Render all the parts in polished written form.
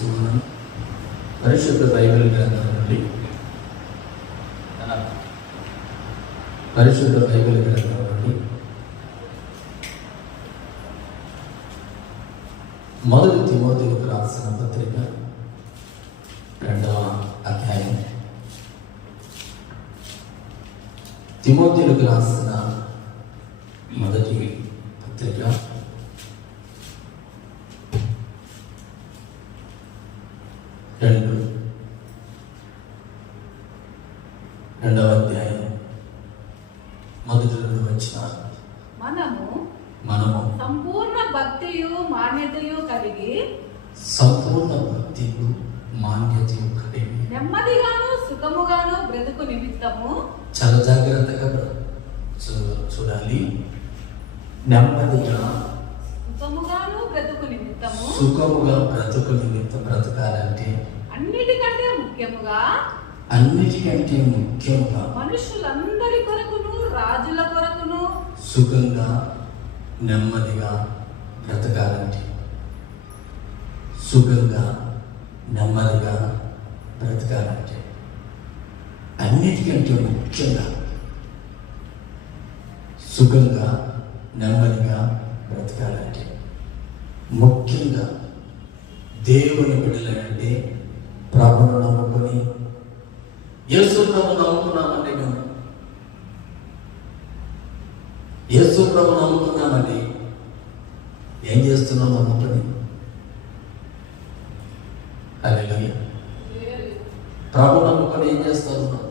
తెలియజేస్తున్నాను. పరిశుద్ధ బైబిల్ గ్రంథం నుండి మొదటి తిమోతికి రాసిన పత్రిక 2వ అధ్యాయం. తిమోతికి రాసిన మొదటి పత్రిక 2వ అధ్యాయం మొదటి 2 వచనాలు. మనము సంపూర్ణ భక్తియు మాన్యతయు కలిగి నెమ్మదిగాను సుఖముగాను బ్రతుకు నిమిత్తము. చాలా జాగ్రత్తగా చూడాలి. నెమ్మదిగా సుఖముగాను బ్రతుకు నిమిత్తము, సుఖముగా బ్రతుకు నిమిత్తం బ్రతకాలంటే అన్నిటికంటే ముఖ్యముగా మనుషులందరి కొరకును రాజుల కొరకును సుఖంగా నెమ్మదిగా బ్రతకాలంటే, సుఖంగా నెమ్మదిగా బ్రతకాలంటే అన్నిటికంటే ముఖ్యంగా సుఖంగా నెమ్మదిగా బ్రతకాలంటే ముఖ్యంగా దేవుని బిడ్డలంటే ప్రభువును నమ్ముకొని యేసు ప్రభువును నమ్ముకున్నామంటే యేసు ప్రభువును నమ్ముకున్నామండి. ఏం చేస్తున్నాం నమ్ముకొని? హల్లెలూయా. ప్రభు నమ్ముకొని ఏం చేస్తా ఉన్నాం?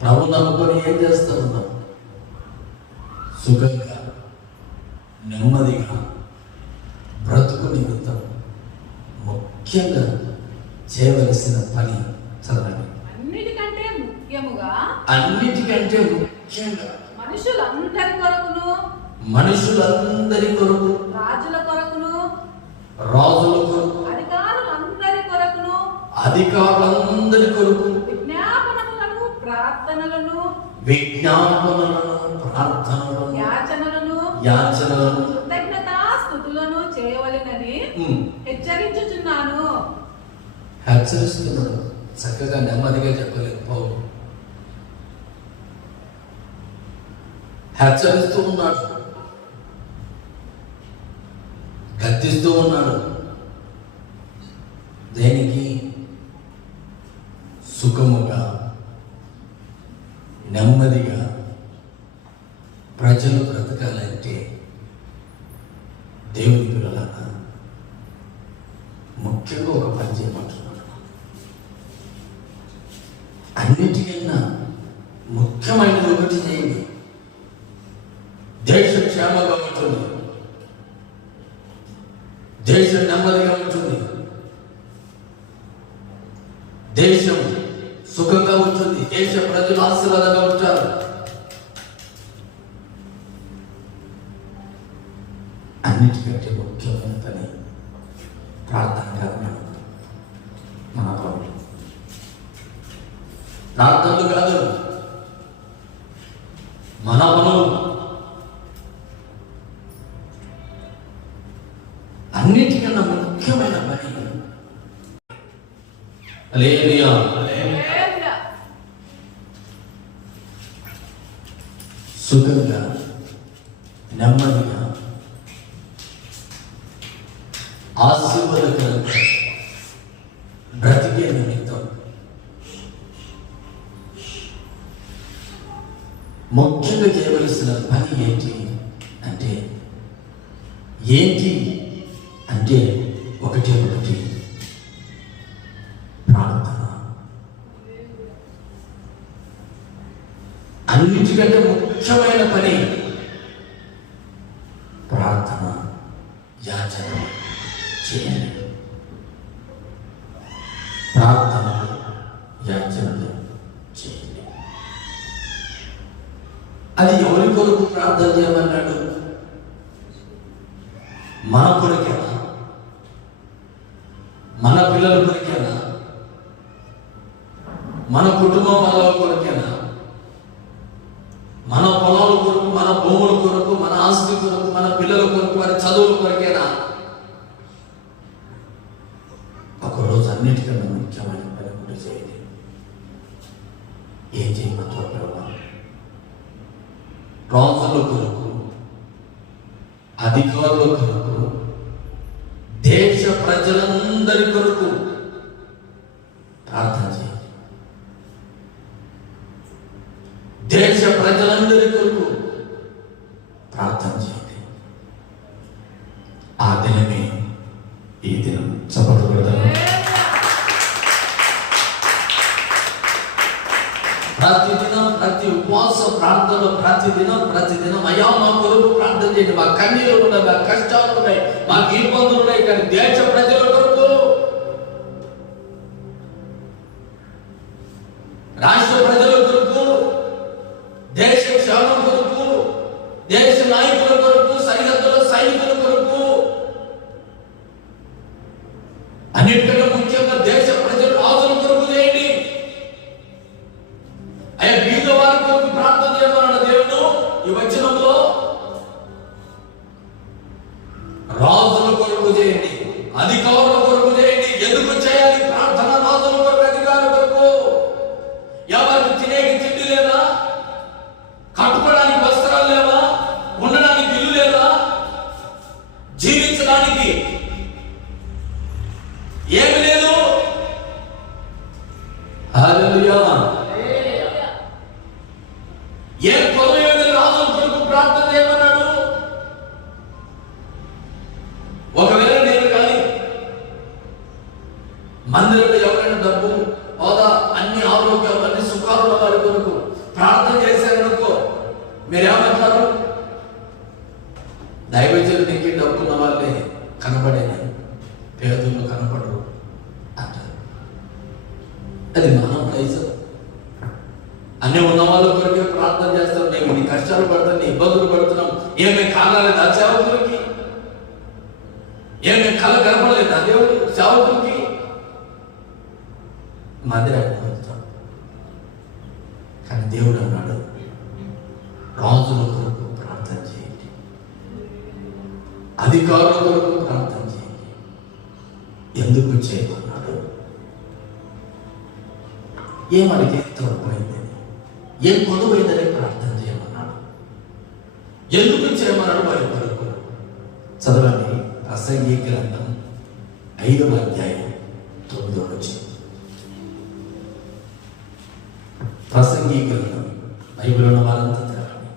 ప్రభు నమ్ముకొని ఏం చేస్తా ఉన్నాం? సుఖంగా నెమ్మదిగా బ్రతుకు నిమిత్తం ముఖ్యంగా చేయవలసిన పని చదవండి. అన్నిటికంటే ముఖ్యంగా మనుషులందరి కొరకు రాజుల కొరకును అధికారులందరి కొరకు విజ్ఞాపనలను ప్రార్థనలను యాచనలను కృతజ్ఞతాస్తుతులను చేయవలెనని హెచ్చరించుచున్నాను. హెచ్చరిస్తున్నాడు. చక్కగా నెమ్మదిగా చెప్పలేదు పౌలు. హెచ్చరిస్తూ ఉన్నాడు, గద్దిస్తూ ఉన్నాడు. దేనికి? సుఖముగా నెమ్మదిగా ప్రజలు బ్రతకాలంటే దేవుని పిల్లలన్నా ముఖ్యంగా ఒక పని చేయమంటున్నాడు. అన్నిటికన్నా ముఖ్యమైనది ఒకటి చేయండి. దేశం క్షేమంగా ఉంటుంది, దేశం నెమ్మదిగా ఉంటుంది, దేశం సుఖంగా ఉంటుంది, దేశ ప్రజలు ఆశీర్వాదంగా ఉంటారు. అన్నిటికంటే ముఖ్యమైన పని ప్రార్థన కాదు. మన పనులు ప్రార్థనలు కాదు, మన పనులు. అన్నిటికన్నా ముఖ్యమైన పని హల్లెలూయా. సుఖంగా నెమ్మదిగా ఆశీర్వాదకరంగా బ్రతికే నిమిత్తం ముఖ్యంగా చేయవలసిన పని ఏంటి అంటే ఒకటి ప్రార్థన. అన్నిటికంటే ముఖ్యమైన పని ప్రార్థన, యాచన చేయాలి. ప్రార్థనలు, యాచనలు చేయాలి. అది ఎవరి కొరకు ప్రార్థన చేయమన్నాడు? మన కొరకేనా? మన పిల్లల కొరకేనా? మన కుటుంబం వాళ్ళ కొరకేనా? మన పొలాల కొరకు, మన భూముల కొరకు, మన ఆస్తి కొరకు, మన పిల్లల కొరకు, వారి చదువుల కొరకేనా? రాజుల కొరకు, అధికారుల కొరకు, దేశ ప్రజలందరి కొరకు ప్రార్థన చేయండి. దేశ ప్రజలందరి కొరకు ప్రార్థన చేయండి. ఆ దినమే ఈ దినం. చప్పట్లు కొడతాను. ప్రతిదినం ప్రతి ఉపవాస ప్రార్థనలో ప్రతిదినం అయ్యా మా కొరకు ప్రార్థన చేయండి. మా కన్నీళ్ళు ఉన్నాయి, మా కష్టాలు ఉన్నాయి, మాకు ఇబ్బందులు ఉన్నాయి, కానీ దేశ ప్రజల కొరకు, రాష్ట్ర ప్రజల కొరకు, దేశ క్షేమం కొరకు, దేశ నాయకుల కొరకు, సరిహద్దుల సైనికుల కొరకు, అన్నిటికంటే ముఖ్యంగా దేశ ప్రజలు రాజుల కొరకు చేయండి. అయ్యా బీద వారి కొరకు ప్రార్థన చేయమన్న దేవుడు ఈ వచనంలో రాజుల కొరకు చేయండి, అధికారుల కొరకు చేయండి. ఎందుకు చేయాలి ప్రార్థన? రాజుల కొరకు, అధికారుల కొరకు. ఎవరికి తినేకి తిండి లేదా? కట్టుకోవడానికి వస్త్రాలు లేవా? ఉండడానికి ఇల్లు లేదా? జీవించడానికి ఏమి లేదు. హల్లెలూయా. ఏ కొరవేది రాజుల కొరకు ప్రార్థన చేయమన్నాడు? ఒకవేళ నేను కానీ మందిరంలో ఎవరైనా డబ్బు, హోదా, అన్ని ఆరోగ్యాలు, అన్ని సుఖాలు ఉన్న వారి కొరకు ప్రార్థన చేశారనుకో, మీరేమంటారు? దైవజనుడికి డబ్బు ఉన్న వాళ్ళే కనబడేది, పేదలు కనపడరు అంటారు. అది మహాప్రైజం. అన్నీ ఉన్న వాళ్ళ కొరకే ప్రార్థన చేస్తాం. మేము నీ కష్టాలు పడతాం, నీ ఇబ్బందులు పడుతున్నాం, ఏమే కాలాలేదు ఆ సేవకులకి, ఏమే కళ కనపడలేదు ఆ దేవుడు సేవకులకి. మందిరానికి వెళ్తాం, కానీ దేవుడు అన్నాడు రాజుల కొరకు ప్రార్థన చేయండి, అధికారుల కొరకు ప్రార్థన చేయండి. ఎందుకు చేయమన్నాడు? ఏమడిగే తక్కువైంది, ఏం కొనువైందని ప్రార్థన చేయమన్నాడు. ఎందుకు చేయమన్నాడు? వారి కొరకు. చదవండి ప్రసంగి గ్రంథం 5వ అధ్యాయం 9వ వచనం. ప్రసంగి గ్రంథం, బైబిల్ ఉన్న వారంతా తెరవండి.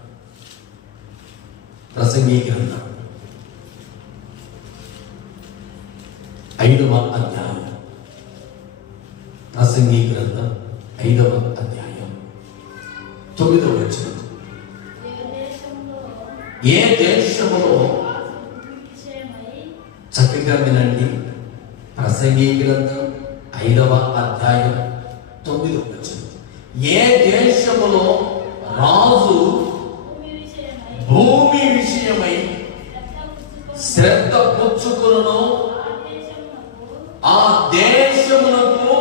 ప్రసంగి గ్రంథం 5వ అధ్యాయం, ప్రసంగి గ్రంథం 5వ అధ్యాయం 9వ వచనం. ఏ దేశములో, చక్కగా వినండి, ప్రసంగి గ్రంథం 5వ అధ్యాయం 9వ వచనం. ఏ దేశములో రాజు భూమి విషయమై శ్రద్ధ పుచ్చుకొనునో ఆ దేశమునకు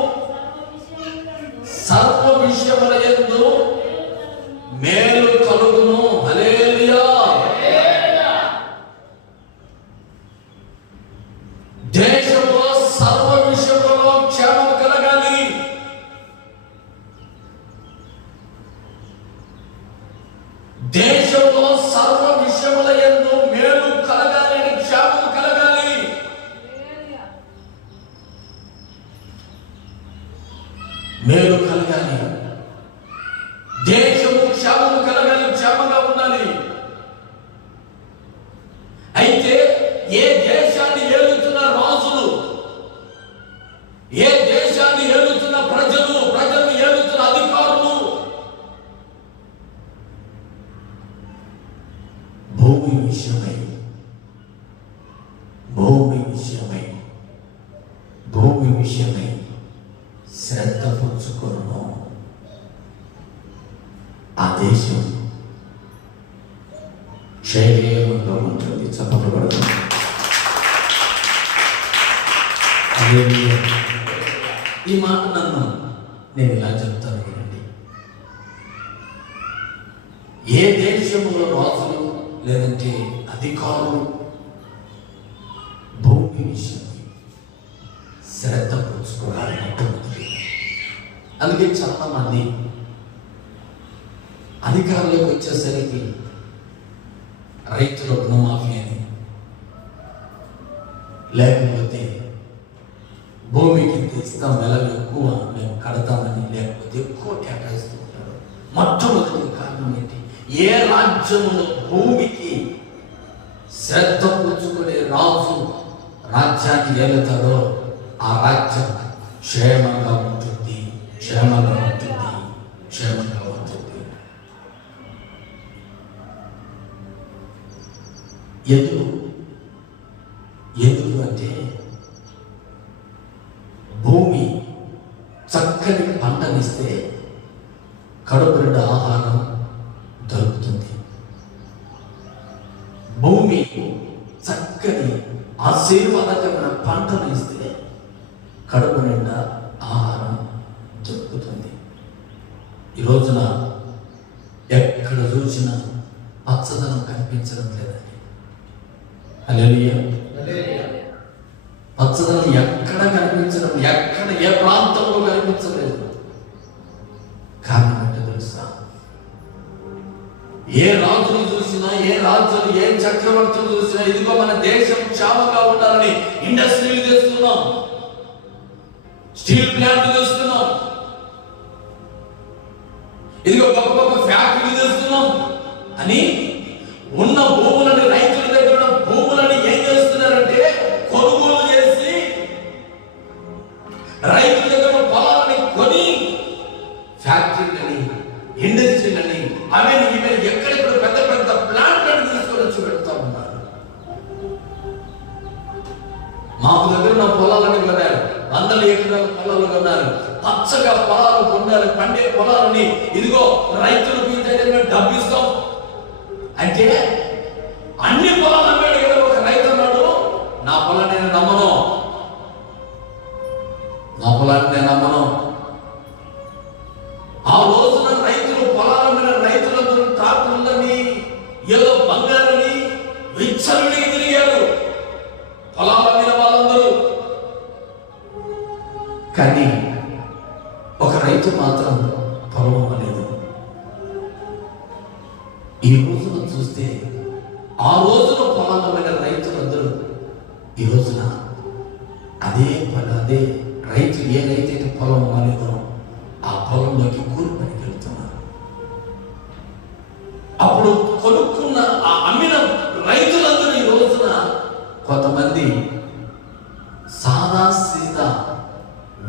సర్వ విషయముల యందు మేలు కలుగును. హల్లెలూయా. దేశంలో సర్వ విషయములో క్షేమం కలగాలి. దేశంలో సర్వ విషయముల యందు మేలు కలగాలి, క్షేమం కలగాలి. మేలు కలగాలి, దేశము క్షేమము కలగాలి, క్షేమంగా ఉండాలి. అయితే ఏ దేశాన్ని ఏలుతున్న రాజులు, ఏ దేశాన్ని ఏలుతున్న ప్రజలు, ప్రజలను ఏలుతున్న అధికారులు భూమి విషయమై, భూమి విషయమై, భూమి విషయమై శ్రద్ధ పుచ్చుకొనును ఆ దేశం క్షేమంగా ఉంటుంది. చెప్పబడదు. ఈ మాట నేను ఇలా చెప్తాను వినండి. ఏ దేశంలో రాజులు లేదంటే అధికారులు భూమి విషయం శ్రద్ధ పుచ్చుకోవాలని ఉంటుంది. అందుకే చాలా మంది అధికారులకు వచ్చేసరికి రైతుల రుణమాఫీ అని, లేకపోతే భూమికి ఇస్తాం వెలలు ఎక్కువ మేము కడతామని, లేకపోతే ఎక్కువ కేటాయిస్తూ ఉంటారు. మొట్టమొదటి కారణం ఏంటి? ఏ రాజ్యంలో భూమికి శ్రద్ధ పుచ్చుకునే రాజు రాజ్యాన్ని ఏలుతాడో ఆ రాజ్యం క్షేమంగా ఉంటుంది, క్షేమంగా ఉంటుంది, క్షేమంగా ఉంటుంది. ఎందుకు అంటే భూమి చక్కని పంటనిస్తే కడుపు నిండా ఆహారం దొరుకుతుంది. భూమి చక్కని ఆశీర్వాదకమైన పంటను ఇస్తే కడుపు నిండా ఆహారం దొరుకుతుంది. ఈ రోజున ఎక్కడ చూసినా పచ్చదనం కనిపించడం లేదండి. హల్లెలూయా. పచ్చదనం ఎక్కడ కనిపించడం, ఎక్కడ ఏ ప్రాంతంలో కనిపించలేదు. కారణం అంటే తెలుసా? ఏ రాజులు చూసినా, ఏ రాజులు, ఏ చక్రవర్తులు చూసినా ఇదిగో మన దేశం క్షేమంగా ఉండాలని ఇండస్ట్రీలు చేస్తున్నాం, స్టీల్ ప్లాంట్ చేస్తున్నాం, ఇదిగో గొప్ప గొప్ప ఫ్యాక్టరీలు చేస్తున్నాం అని ఉన్న భూములని, రైతుల దగ్గర ఉన్న భూములని ఏం చేస్తున్నారంటే కొనుగోలు చేసి రైతుల దగ్గర పొలాలని కొని ఫ్యాక్టరీలని, ఇండస్ట్రీలని, అవన్నీ ఇవన్నీ ఎక్కడెక్కడ పెద్ద పెద్ద ప్లాంట్లను తీసుకొని వచ్చి పెడతా ఉన్నారు. మాకు దగ్గర ఉన్న పొలాలని కొన్నారు, 100 ఎకరాల పొలాలు కొన్నారు, పచ్చగా పొలాలు కొన్నారు, పండే పొలాలని ఇదిగో రైతులకు డబ్బు ఇస్తాం అంటే అన్ని పొలాలు అమ్మాడు కదా. ఒక రైతు అన్నాడు, నా పొలాన్ని నేను నమ్మను, నా పొలాన్ని నేను నమ్మను. ఆ రోజున రైతులు పొలాల మీద రైతులందరూ ట్రాక్టర్లని, ఏదో బంగారని విచ్చలని తిరిగారు పొలాల మీద వాళ్ళందరూ. కానీ ఒక రైతు మాత్రం పొలం అవ్వలేదు. ఈ రోజున చూస్తే ఆ రోజున పొలాలమైన రైతులందరూ ఈ రోజున అదే రైతు ఏ రైతు పొలం అవ్వలేదో ఆ పొలంలోకి కూలి పనికి వెళ్తున్నారు. అప్పుడు కొనుక్కున్న ఆ అమ్మిన రైతులందరూ ఈ రోజున కొంతమంది సాదా సీదా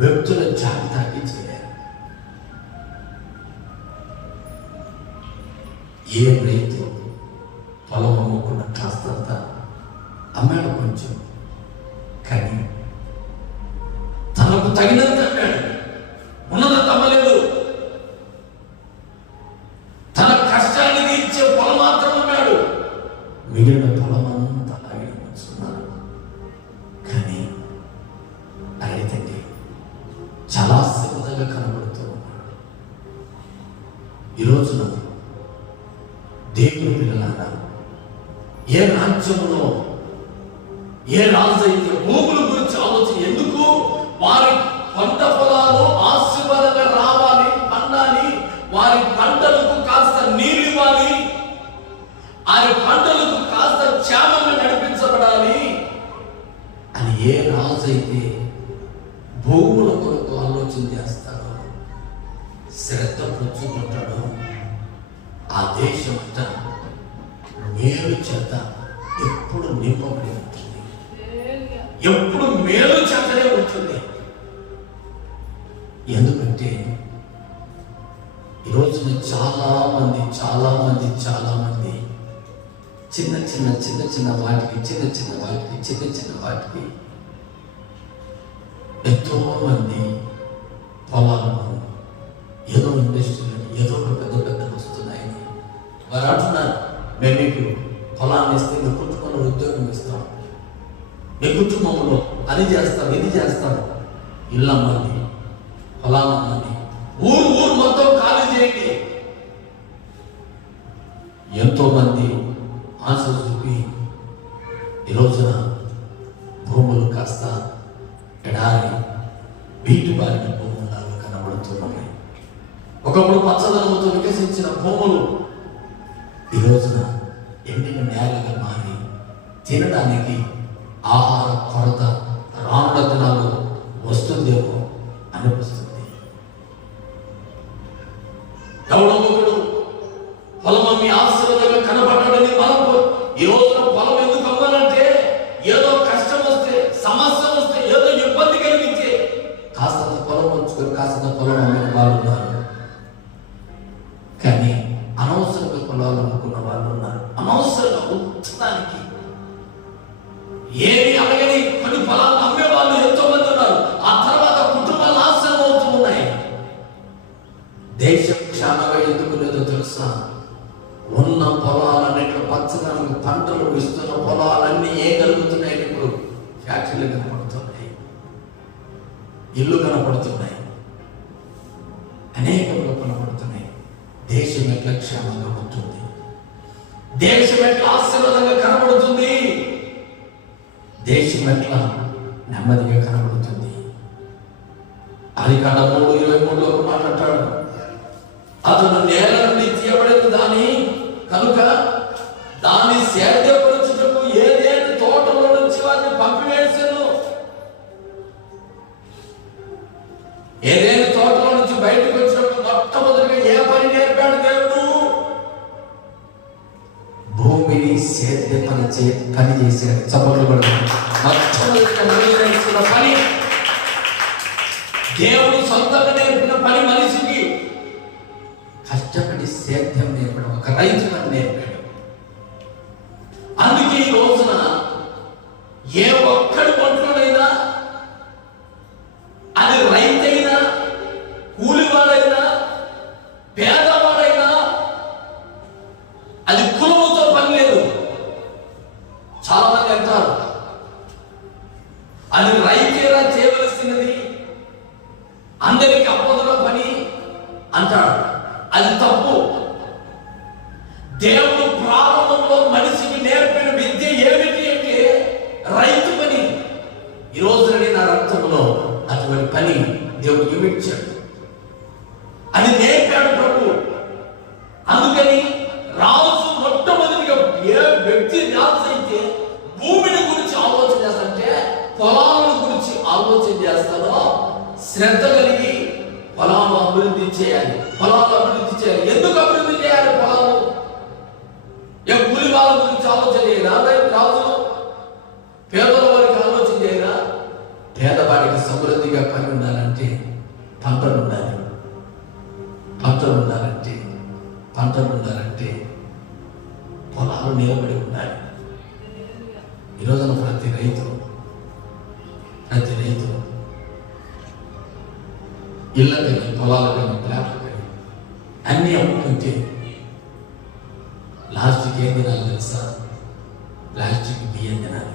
వ్యక్తుల జాబితాకి చేరారు. ఏ రైతు పొలం అమ్ముకున్న కాస్తంత అమ్మాడు కొంచెం, కానీ తనకు తగినంత అమ్మాడు, ఉన్నదంత అమ్మలేదు. తన కష్టానికి ఇచ్చే పొలం మాత్రం అమ్మాడు, మిగిలిన పొలం అంతా అలాగే ఉంచుకున్నాడు. కానీ రైతండి చాలా శ్రద్ధగా కనబడుతూ ఉన్నాడు. ఈ రోజున దేవుని పిల్లలారా, ఏ రాజ్యంలో ఏ రాజు అయితే భూముల గురించి ఆలోచన, ఎందుకు వారి పంట పొలాలు ఆశీర్వాదంగా రావాలి, పండాలి, వారి పంటలకు కాస్త నీళ్ళు ఇవ్వాలి, వారి పంటలకు కాస్త క్షేమంగా నడిపించబడాలి అని ఏ రాజు అయితే భూముల కొరకు ఆలోచన చేస్తాడో, శ్రద్ధ పుచ్చుకుంటాడో, ఆ దేశం అంతా మేలు చేత ఎప్పుడు నింపబడి ఉంటుంది, ఎప్పుడు మేలు చేతనే ఉంటుంది. ఎందుకంటే ఈరోజున చాలా మంది చిన్న చిన్న వాటికి ఎంతో మంది పొలాలను ఏదో ఇండస్ట్రీలను ఏదో ఒక పెద్ద వస్తున్నాయని వారు అంటున్నారు, మేము మీకు పొలాన్ని ఇస్తే మీ కుటుంబంలో ఉద్యోగం ఇస్తాం, మీ కుటుంబంలో అది చేస్తాం, ఇది చేస్తాం, ఇల్లు అమ్మండి, పొలాలు అమ్మండి, ఊరు మొత్తం ఖాళీ చేయండి. ఎంతో మంది ఆశ చూపి ఈ రోజున భూములు కాస్త ఎడారి వీటి బారిన భూములాగా కనబడుతున్నాయి. ఒకప్పుడు పచ్చదనంతో వికసించిన భూములు ఈ రోజున ఎండిన నేలగా మారి తినడానికి ఆహార కొరత రానున్న దినాలు వస్తుందేమో అనిపిస్తుంది. ఎవడో ఒకడు పొలం అమ్మి ఆశీర్వాదంగా కనబడ్డాడని మనం ఈ రోజున పొలం ఎందుకు అమ్మాలంటే ఏదో కష్టం వస్తే, సమస్య వస్తే, ఏదో ఇబ్బంది కలిగితే కాస్తంత పొలం వచ్చుకొని కాస్తంత పొలం అమ్మిన వాళ్ళు ఉన్నారు. కానీ అనవసరంగా పొలాలు అమ్ముకున్న వాళ్ళు ఉన్నారు. అనవసరంగా ఉచితానికి ఏమి అడగని కొన్ని పొలాలు అమ్మే వాళ్ళు ఎంతో మంది ఉన్నారు. ఆ తర్వాత కుటుంబాలు నాశనం అవుతూ ఉన్నాయి. దేశం క్షామగా ఎందుకు లేదో తెలుసా? ఉన్న పొలాలన్నింటిలో పచ్చదనం పంటలు ఇస్తున్న పొలాలన్నీ ఏం కలుగుతున్నాయి? ఇప్పుడు ఫ్యాక్టరీలు కనపడుతున్నాయి, ఇల్లు కనపడుతున్నాయి, అనేకంగా కనపడుతున్నాయి. దేశం ఎట్లా క్షేమంగా ఉంటుంది? దేశం ఎట్లా ఆశీర్వాదంగా కనబడుతుంది? దేశం ఎట్లా నెమ్మదిగా కనబడుతుంది? ఆదికాండం 3:23లో మాట్లాడతాడు, అతను నేల నుండి తీయబడింది దాని కనుక దాన్ని సేద్యపరచుటకు ఏదేని తోటలో నుంచి వారిని పంపివేశాను. ఏదేని తోటలో నుంచి బయటకు వచ్చినప్పుడు మొట్టమొదటిగా ఏ పని నేర్పాడు దేవుడు? భూమిని సేద్య పని చేశాడు. చప్పట్లు పడతాడు. మొట్టమొదటిగా నేర్చుకున్న పని, దేవుడు సొంతంగా నేర్పిన పని మనిషికి కష్టపడి సేద్యం నేర్పడం, ఒక రైతులకు నేర్పాడు. అందుకే ఈ రోజున ఏ ఒక్కడి ఒంట్లోనైనా, అది రైతైనా, కూలివాడైనా, పేదవాడైనా, అది కులముతో పని లేదు. చాలా మంది అంటారు అది రైతేరా చేయవలసినది, అందరికి అప్పదులో పని అంటాడు. అది తప్పు. దేవుడు ప్రారంభంలో మనిషికి నేర్పిన విద్య ఏమిటి అంటే రైతు పని. ఈ రోజు నా రక్తంలో అటువంటి పని దేవుడు ఇవ్వచ్చాడు. అది నేర్పాడు ప్రభు. అందుకని రాజు మొట్టమొదటిగా ఏ వ్యక్తి రాజు అయితే భూమిని గురించి ఆలోచన చేస్తాడంటే, పొలాలను గురించి ఆలోచన చేస్తాడో శ్రద్ధ కలిగి పొలాలు అభివృద్ధి చేయాలి. పొలాలు అభివృద్ధి చేయాలి. ఎందుకు అభివృద్ధి చేయాలి? పొలాలు ఏ కూలి వాళ్ళ గురించి ఆలోచన చేయరా? రాజు పేదల వారికి ఆలోచన చేయరా? పేదవాడికి సమృద్ధిగా పని ఉండాలంటే పంటలు ఉండాలి. పంటలు ఉండాలంటే పొలాలు నిలబడి ఉండాలి. ఈరోజున ప్రతి రైతు ఇళ్ళ కానీ, పొలాలు కానీ, ప్లాట్లు కానీ అన్నీ అమ్ముకుంటే లాస్ట్కి ఏం తినాలి తెలుసా? ప్లాస్టిక్ బియ్యం తినాలి.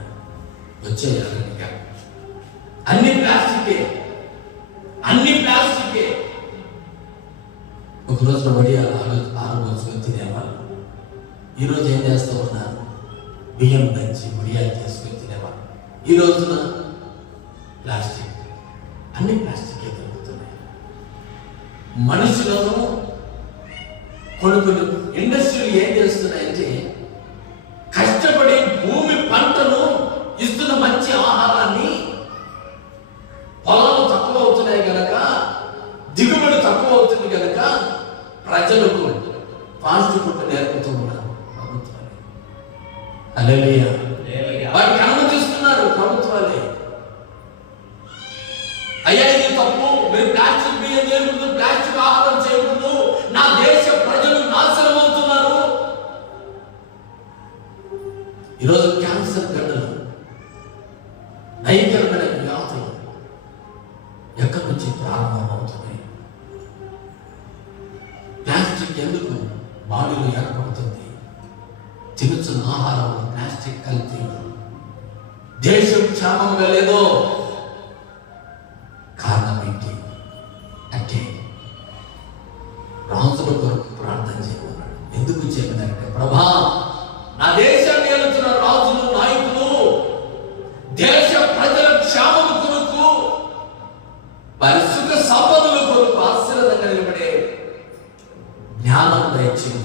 వచ్చేయాలనిగా అన్ని ప్లాస్టికే. ఒక రోజున వడియాలు ఆరోగ్యం తినేవాళ్ళు. ఈరోజు ఏం చేస్తూ ఉన్నారు? బియ్యం దంచి వడియాలు చేసుకొని తినేవాళ్ళు. ఈ రోజున ప్లాస్టిక్, అన్ని ప్లాస్టికే దొరుకుతున్నాయి. మనుషులను కొన్ని ఇండస్ట్రీలు ఏం చేస్తున్నాయంటే, కష్టపడి భూమి పంటను ఇస్తున్న మంచి ఆహారాన్ని, పొలాలు తక్కువ అవుతున్నాయి కనుక, దిగుబడి తక్కువ అవుతుంది కనుక ప్రజలకు ఫాస్ట్ ఫుడ్ నేర్పుతూ ఉన్నారు ప్రభుత్వాలే. హల్లెలూయా. వాటికి అనుమతిస్తున్నారు ప్రభుత్వాలే. అయ్యా ఇది తప్పు, మీరు ప్లాస్టిక్ బియ్యం చేయకూడదు, ప్లాస్టిక్ ఆహారం చేయకూడదు, నా దేశ ప్రజలు నాశనం అవుతున్నారు. ఈరోజు క్యాన్సర్ గడ్డలు, భయంకరమైన వ్యాధులు ఎక్కడి నుంచి ప్రారంభమవుతున్నాయి? ప్లాస్టిక్ ఎందుకు బాడీలో ఏర్పడుతుంది? తినుచున్న ఆహారంలో ప్లాస్టిక్ కల్తీ. దేశం క్షేమంగా లేదో కారణం ఏంటి అంటే, రాజుల కొరకు ప్రార్థన చేయమన్నాడు. ఎందుకు చేయమన్నారంటే, ప్రభా నా దేశాన్ని ఏలుతున్న రాజులు, నాయకులు దేశ ప్రజల క్షేమం కొరకు, వారి సుఖ సంపదల కొరకు ఆశీర్వాదంగా నిలబడే జ్ఞానం దయచేయండి.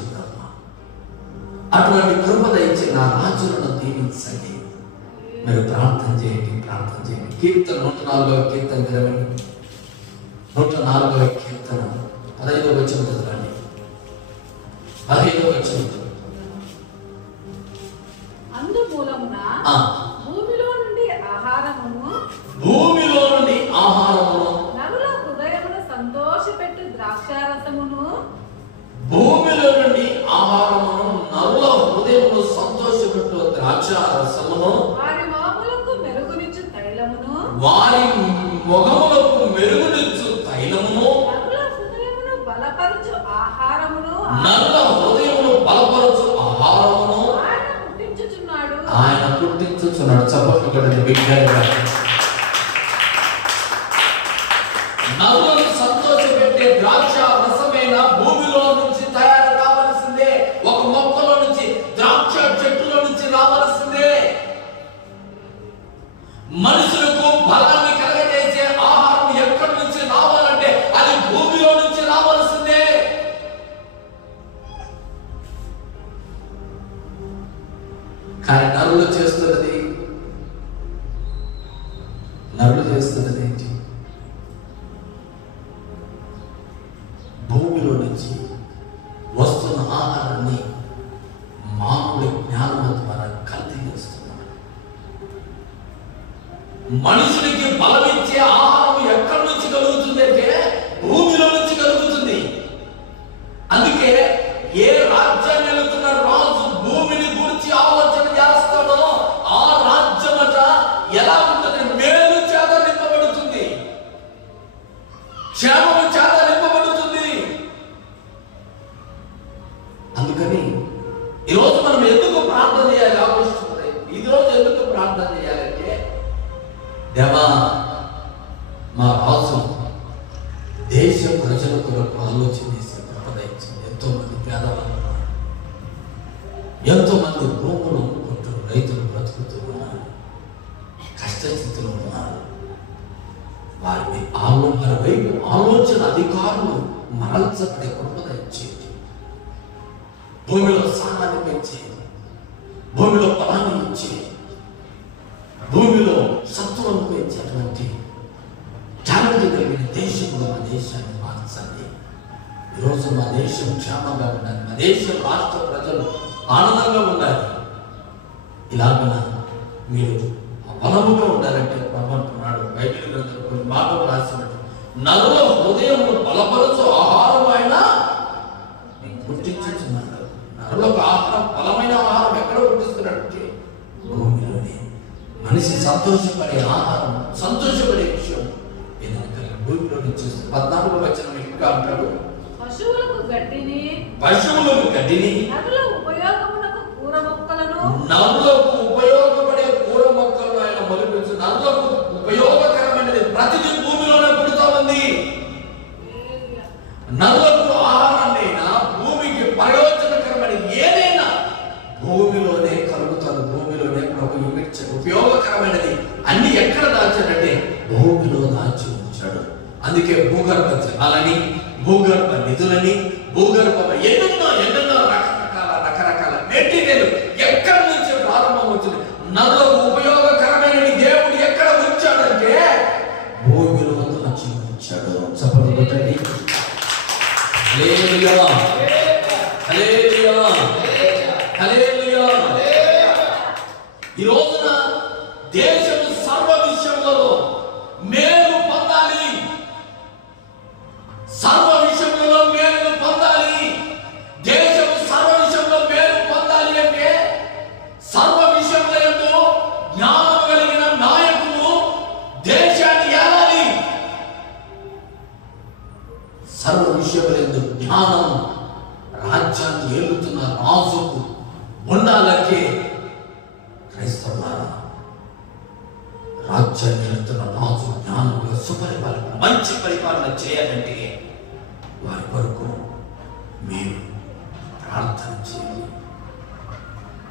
అటువంటి కృప దయచేయండి. నా ఆనందించండి. మీరు ప్రార్థన చేయండి. కీర్తన 104వ కీర్తన తెరవండి. 104వ కీర్తన 15వ వచనం చదవండి. 15వ వచనం. అందుమూలమున భూమిలో నుండి ఆహారమును నరుల హృదయమును సంతోషపెట్టు ద్రాక్షారసమును భూమిలో నుండి ఆహారమును నరుల హృదయమును సంతోషపెట్టు ద్రాక్షారసమును వారి మొగములకు మెరుగునిచ్చు తైలమును నరుల హృదయమును బలపరచు ఆహారమును ఆయన పుట్టించుచున్నాడు. చప్పట్లు కొట్టండి బిగ్గరగా. నరులను సంతోషపెట్టే ద్రాక్ష రసమైన భూమిలో నుంచి తయారు కావలసిందే. ఒక మొక్కలో నుంచి, ద్రాక్ష చెట్టులో నుంచి రావలసిందే. మనుషులకు బలాన్ని కలగజేసే ఆహారం ఎక్కడి నుంచి రావాలంటే అది భూమిలో నుంచి రావాల్సిందే. కానీ నరులు చేస్తున్నది ఏంటి? భూమిలో నుంచి వస్తున్న ఆహారాన్ని మానవుడి జ్ఞానం ద్వారా కల్తీ చేస్తున్నారు. మనుషునికి బలమిచ్చే ఆహారం ఎక్కడి నుంచి కలుగుతుంది అంటే భూమిలో నుంచి కలుగుతుంది. అందుకే ఏ రాజ్యాన్ని వెళుతున్న రాజు భూమిని గురించి ఆలోచన చేస్తాడో ఆ రాజ్యమట ఎలా ఉంటుంది? మేలు చేత నింపబడుతుంది, క్షేమము చేత నింపబడుతుంది. అందుకని ఈరోజు మనం ఎందుకు ప్రార్థన చేయాలి? ఆలోచిస్తుంది. ఈరోజు ఎందుకు ప్రార్థన చేయాలంటే, దేవా మా రాజు దేశ ప్రజల కొరకు ఆలోచన చేసే ప్రపదించింది. ఎంతో మంది పేదవాళ్ళు ఉన్నారు, ఎంతో మంది భూములు అమ్ముకుంటూ రైతులు బ్రతుకుతూ ఉన్నారు, కష్టస్థితిలో ఉన్నారు. వారి వైపు ఆలోచన అధికారులు మరల్చబడే కృపద ఇచ్చేది. భూమిలో సానాన్ని పెంచేది, భూమిలో బలాన్ని ఇచ్చేది, భూమిలో సత్తులను పెంచేటువంటి టాలెంట్ కలిగిన దేశంలో మా దేశాన్ని మార్చండి. ఈరోజు మా దేశం క్షేమంగా ఉండాలి, మా దేశం రాష్ట్ర ప్రజలు ఆనందంగా ఉండాలి. ఇలాగన మీరు బలముగా ఉండాలంటే ప్రభు అంటున్నాడు. బైబిల్ గ్రంథంలో కొన్ని మాటలు రాసినట్టు, నరుల హృదయమును బలపరచు ఆహారం ఆయన పుట్టించుచున్నాడు. నరులకు ఆహారం, బలమైన ఆహారం ఎక్కడ పుట్టిస్తున్నాడంటే భూమిలోనే. మనిషి సంతోషపడే ఆహారం, సంతోషపడే విషయం ఏదైనా భూమిలో నుంచి 14వ వచనం ఇంకా అంటాడు, పశువులకు గడ్డిని నరులకు ఉపయోగపడే కూర మొక్కలను ఆయన మొలిపించు. నరులకు ఉపయోగకరమైనది ప్రతిదీ భూమిలోనే పుడుతూ ఉంది. నరులకు ఆహారాన్నైనా, భూమికి ప్రయోజనకరమైనది ఏదైనా భూమిలోనే కలుగుతాడు. భూమిలోనే ప్రభు ఉపయోగకరమైనది అన్ని ఎక్కడ దాచాడంటే భూమిలో దాచి ఉంచాడు. అందుకే భూగర్భ జలాలని, భూగర్భ నిధులని, భూగర్భంలో ఎన్నెన్నో రకరకాల మెటీరియల్ ఎక్కడి నుంచి ప్రారంభం అవుతుంది. నరులకు ఉపయోగకరమైనది దేవుడు ఎక్కడ ఉంచాడంటే భూమిలో దాచి ఉంచాడు. చెప్పండి. హల్లెలూయా, హల్లెలూయా, హల్లెలూయా. ఈ రోజున దేశం సర్వ విషయంలో మేలు పొందాలి, సర్వ విషయంలో మేలు పొందాలి. దేశం సర్వ విషయంలో మేలు పొందాలి అంటే సర్వ విషయంలో ఎంతో జ్ఞానం కలిగిన నాయకులు దేశాన్ని ఏలాలి. సర్వ విషయంలో ఎంతో జ్ఞానం రాజ్యాన్ని ఏలుతున్న రాజుకు ఉండాలంటే క్రైస్తవులారా, రాజ్యాన్ని ఏలుతున్న రాజు జ్ఞానంలో సుపరిపాలన, మంచి పరిపాలన చేయాలంటే వారి కొరకు మీరు ప్రార్థన చేయండి,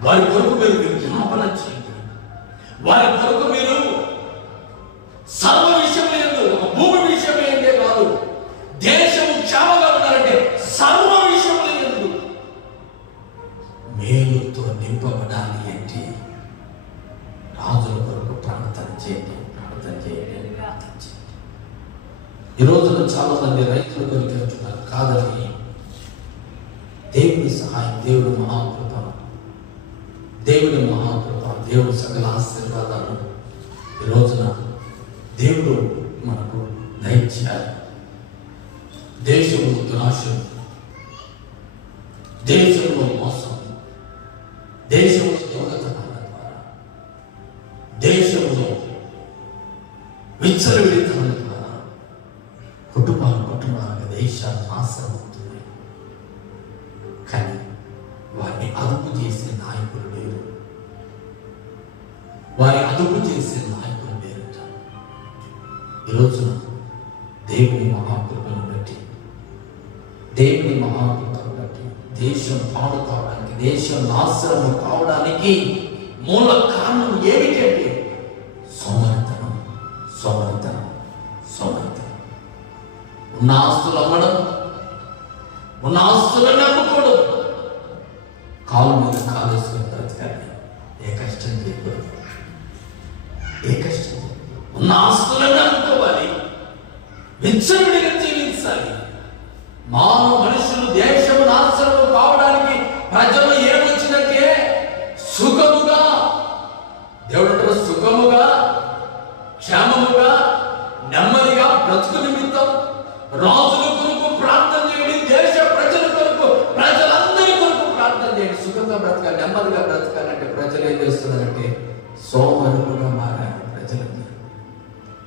వారి కొరకు మీరు విజ్ఞాపన చేయండి, వారి కొరకు మీరు సర్వ విషయంలో ఎందు, ఒక భూమి విషయంలో ఏంటే కాదు, దేశము క్షేమంగా ఉండాలంటే సర్వ విషయంలో ఎందు మేలుతో నింపబడాలి అంటే ఈ రోజున చాలా మంది రైతుల గురించి అంటున్నారు. కాదని దేవుడి సహాయం, దేవుడు మహాకృప, దేవుడి మహాకృప, దేవుడు సకల ఆశీర్వాదాలు ఈ రోజున దేవుడు మనకు దయచేయాలి. దేశంలో దురాశం, దేశంలో మోసం, దేశంలో దొంగతనాల ద్వారా, దేశంలో విచ్చలవిడితనాల ద్వారా కుటుంబాలుగా దేశాలు నాశనం అవుతున్నాయి. కానీ వారిని అదుపు చేసే నాయకులు లేరు. వారి అదుపు చేసే నాయకులు లేరట. ఈ రోజున దేవుని మహాకృపను బట్టి, దేవుని మహాకృపను బట్టి దేశం పాడు కావడానికి, దేశం నాశనం కావడానికి మూల కారణం ఏమిటంటే సోమరితనం, సోమరితనం, సోమరితనం. ఉన్న ఆస్తులు అమ్మడం, ఉన్న ఆస్తులను అమ్ముకోవడం, కాలు మీద కాలేసుకుని బ్రతకాలి. ఏ కష్టం చేయకూడదు, ఏ కష్టం. ఉన్న ఆస్తులను అమ్ముకోవాలి, విచ్చలవిడిగా జీవించాలి. మనుషులు దేశము నాశనము కావడానికి ప్రజలు ఏమొచ్చిందంటే సుఖముగా, దేవుడు సుఖముగా, క్షేమముగా, నెమ్మదిగా బ్రతుకు నిమిత్తం రాజుల కొరకు ప్రార్థన చేయండి, దేశ ప్రజల కొరకు, ప్రజలందరి కొరకు ప్రార్థన చేయండి. సుఖంగా బ్రతకాలి, నెమ్మదిగా బ్రతకాలంటే ప్రజలు ఏం చేస్తున్నారంటే సోమరులుగా మారారు. ప్రజలందరూ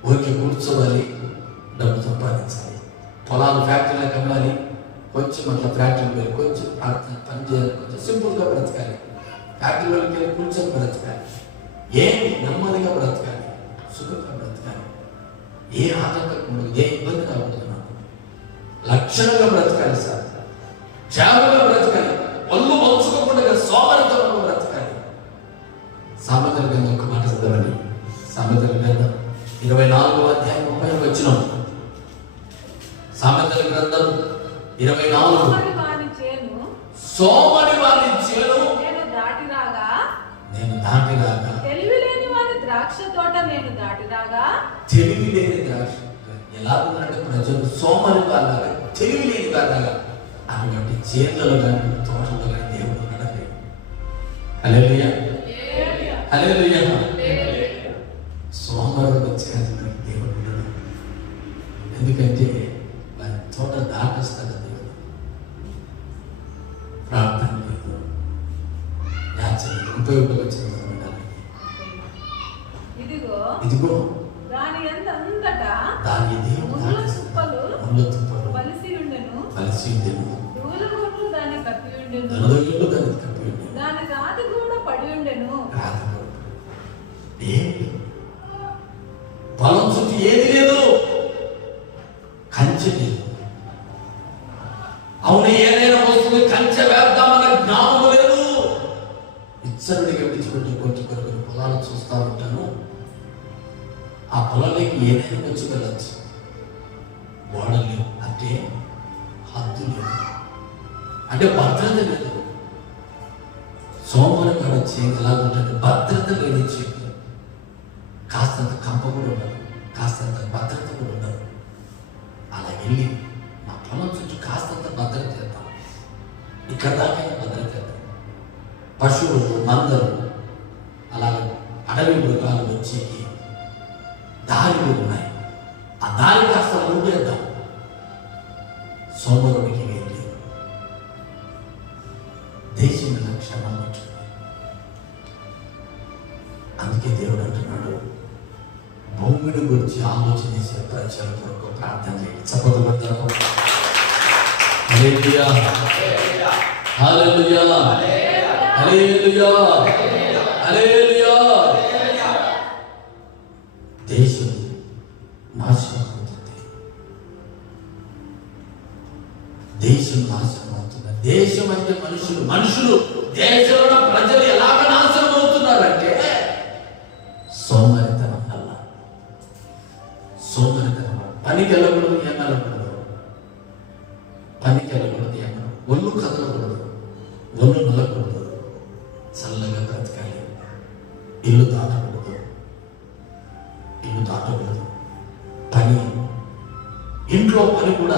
ఊరికి కూర్చోవాలి, డబ్బు సంపాదించాలి, పొలాలు ఫ్యాక్టరీలకు అమ్మాలి, కొంచెం అట్లా ఫ్యాక్టరీకి వెళ్ళి కొంచెం ప్రార్థన పని చేయాలి, కొంచెం సింపుల్గా బ్రతకాలి, ఫ్యాక్టరీలోకి వెళ్ళి కూర్చొని బ్రతకాలి, ఏమి నెమ్మదిగా బ్రతకాలి, సుఖంగా బ్రతకాలి, ఏ ఆటంకం ఉండదు, ఏ ఇబ్బంది రాకూడదు. నాకు లక్షణంగా బ్రతకాలి సార్, త్యాగంగా బ్రతకాలి, ఒళ్ళు మంచుకోకుండా సోమరితనంగా బ్రతకాలి. సామెతల గ్రంథం ఒక మాట చదవండి. సామెతల గ్రంథం 24వ అధ్యాయం 30వ వచనం. సామెతల గ్రంథం 24. సోమరి వారి చేను నేను దాటిరాగా, తెలివి లేని వారి ద్రాక్ష తోట నేను దాటిరాగా. తెలివి లేని ద్రాక్ష ఎలా ఉన్నట్టు ప్రజలు సోమరి వాళ్ళగా, తెలివి లేని వాళ్ళగా అటువంటి చేతులు కానీ తోటలు కానీ దేవుడు ఉన్నాడు. హల్లెలూయా, హల్లెలూయా. సోమరుడు చేతులు దేవుడు ఉన్నాడు. ఎందుకంటే వారి తోట దాటిస్తాడు దేవుడు. ప్రార్థన లేదు, యాచన ఉపయోగపరిచింది. ఇదిగో దాని అంతటా దాని ముళ్ళ తుప్పలు వలిసి ఉండెను, దూలగొడ్లు దాన్ని కప్పి ఉండెను, దాని రాతి కూడా పడి ఉండెను. పొలం చుట్టూ ఏది లేదు, కంచె లేదు. అవును, ఏదైనా వస్తుంది కంచె వేద్దామన్న జ్ఞానము లేదు. ఇచ్చరుడిగా విడిచిపెట్టి కొట్టుకొని పొలాలు చూస్తూ ఉంటాను. ఆ పొలంలోకి ఏదైనా వచ్చి వెళ్ళచ్చు. గోడలు అంటే హద్దు లేదు, అంటే భద్రత లేదు. సోమవారం కాడ చేతి ఎలా ఉంటుంది, భద్రత లేని చేతి. కాస్తంత కంప కూడా ఉండదు, కాస్తంత భద్రత కూడా ఉండదు. అలా వెళ్ళి నా పొలం చుట్టూ కాస్తంత భద్రత చేద్దాం, ఇక్కడ దాకా భద్రత చేద్దాం. పశువులు, మందలు, అలాగే అడవి మృగాలు వచ్చి దారిలు ఉన్నాయి, ఆ దారి కాస్త మూడేద్దాం. సోమరుడికి వెళ్ళి దేశం లక్ష్యం ఉంటుంది. అందుకే దేవుడు అంటున్నాడు, భూమిని గురించి ఆలోచన చేసే ప్రజల కొరకు ప్రార్థన చేయండి. చప్పట్లు. హల్లెలూయా, హల్లెలూయా, హల్లెలూయా, హల్లెలూయా. దేశం నాశనం అవుతుంది, దేశం నాశనం అవుతుంది. దేశం అంటే మనుషులు దేశంలో ప్రజలు ఎలాగ నాశనం అవుతున్నారంటే సోమరితనం వల్ల. సోమరితనం వల్ల పనికి వెళ్ళకూడదు, ఏం వెళ్ళకూడదు, పనికి వెళ్ళకూడదు, ఏం ఒళ్ళు కదలకూడదు, ఒళ్ళు నలకూడదు, చల్లగా బ్రతకాలి. ఇల్లు దాటకూడదు, పని ఇంట్లో పని కూడా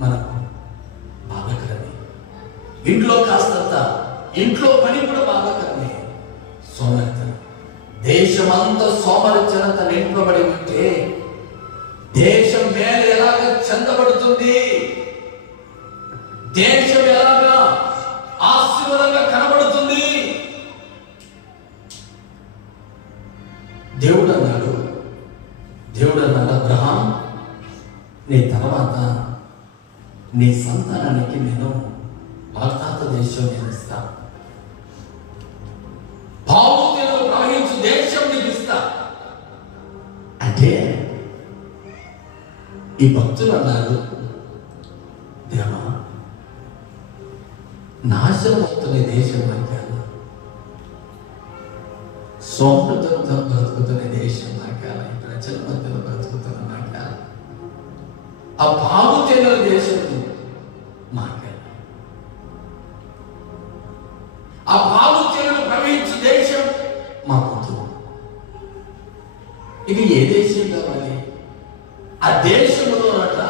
మనకు బాధాకరమే. ఇంట్లో కాస్తంత ఇంట్లో పని కూడా బాధాకరమే. సోమరితనం, దేశమంతా సోమరితనంత నింపబడి ఉంటే దేశం మేలు ఎలాగ చెందబడుతుంది, దేశం ఎలాగా ఆశీర్వాదంగా కనబడుతుంది. దేవుడు అన్నాడు అబ్రహాం, నీ తర్వాత నీ సంతానానికి నేను వాగ్దాత దేశం నేను ఇస్తా, పావులు ప్రవహించు దేశం నీకు ఇస్తా అంటే ఈ భక్తులు అన్నారు, దేవా నాశనం అవుతున్న దేశం నాకాల, సోమృతంతో బ్రతుకుతున్న దేశం నాకాల, ఈ ప్రజల మధ్యలో బ్రతుకుతున్న నాకాల, ఆ పాము తేనెల దేశం నాకాల, ఆ పాము తేనెలు ప్రవహించు దేశం మాకు. ఇక ఏ దేశం కావాలి? ఆ దేశంలోనట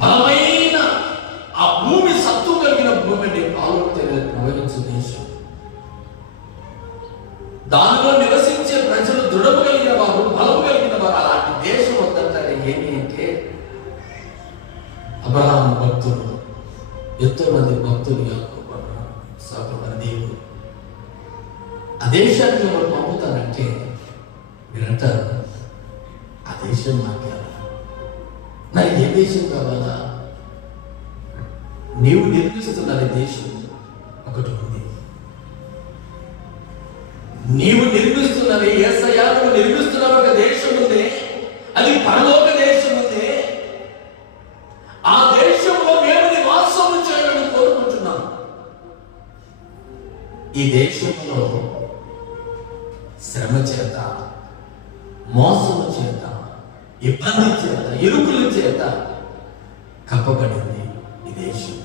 బలమైన ఆ భూమి, సత్తు కలిగిన భూమి అంటే పాలు తేనెలు ప్రవహించు దేశం. దానిలో నివసించే ప్రజలు దృఢము కలిగిన వారు, బలము కలిగిన వారు. అలాంటి దేశం వద్దంటారు. ఏమి అంటే అబ్రహాం భక్తులు, ఎంతో మంది భక్తులు, యాకోబు, అబ్రహాం, ఇస్సాకు, దేవుడు ఆ దేశాన్ని ఎవరు పంపుతారంటే మీరంటారు, ఆ దేశం నాకే, నాకు ఏ దేశం కావాలా? నీవు నిర్మిస్తున్న దేశం ఒకటి ఉంది. నీవు నిర్మిస్తున్నది యేసయ్యా, నువ్వు నిర్మిస్తున్న ఒక దేశం ఉంది, అది పరలోక దేశం ఉంది. ఆ దేశంలో మేము నివాసం చేయాలని కోరుకుంటున్నాం. ఈ దేశంలో శ్రమ చేత, మోసము చేత, ఇబ్బంది చేత, ఇరుకుల చేత కప్పబడింది ఈ దేశం.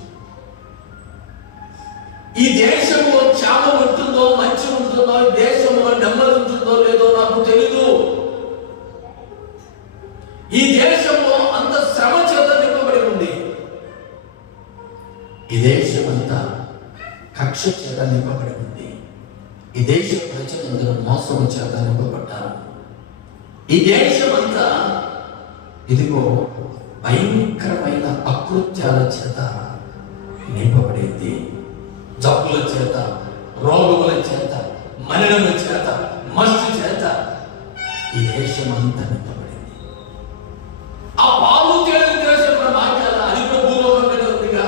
ఈ దేశంలో క్షేమం ఉంటుందో, మంచి ఉంటుందో, ఈ దేశంలో నెమ్మది ఉంటుందో లేదో నాకు తెలీదు. ఈ దేశంలో అంత శ్రమ చేత నింపబడి ఉంది. ఈ దేశం అంతా కక్ష చేత నింపబడి ఉంది. ఈ దేశ ప్రజలందరూ మోసము చేత నింపబడ్డారు. ఈ దేశం అంతా ఇదిగో భయంకరమైన అకృత్యాల చేత నింపబడింది. జబ్బుల చేత, రోగముల చేత, మరణముల చేత, మస్తు చేత ఈ దేశం అంతా నింపబడింది. ఆ పాము తేనెల దేశం మాట్లాడాల, అది కూడా భూలోకం మీద ఉందిగా.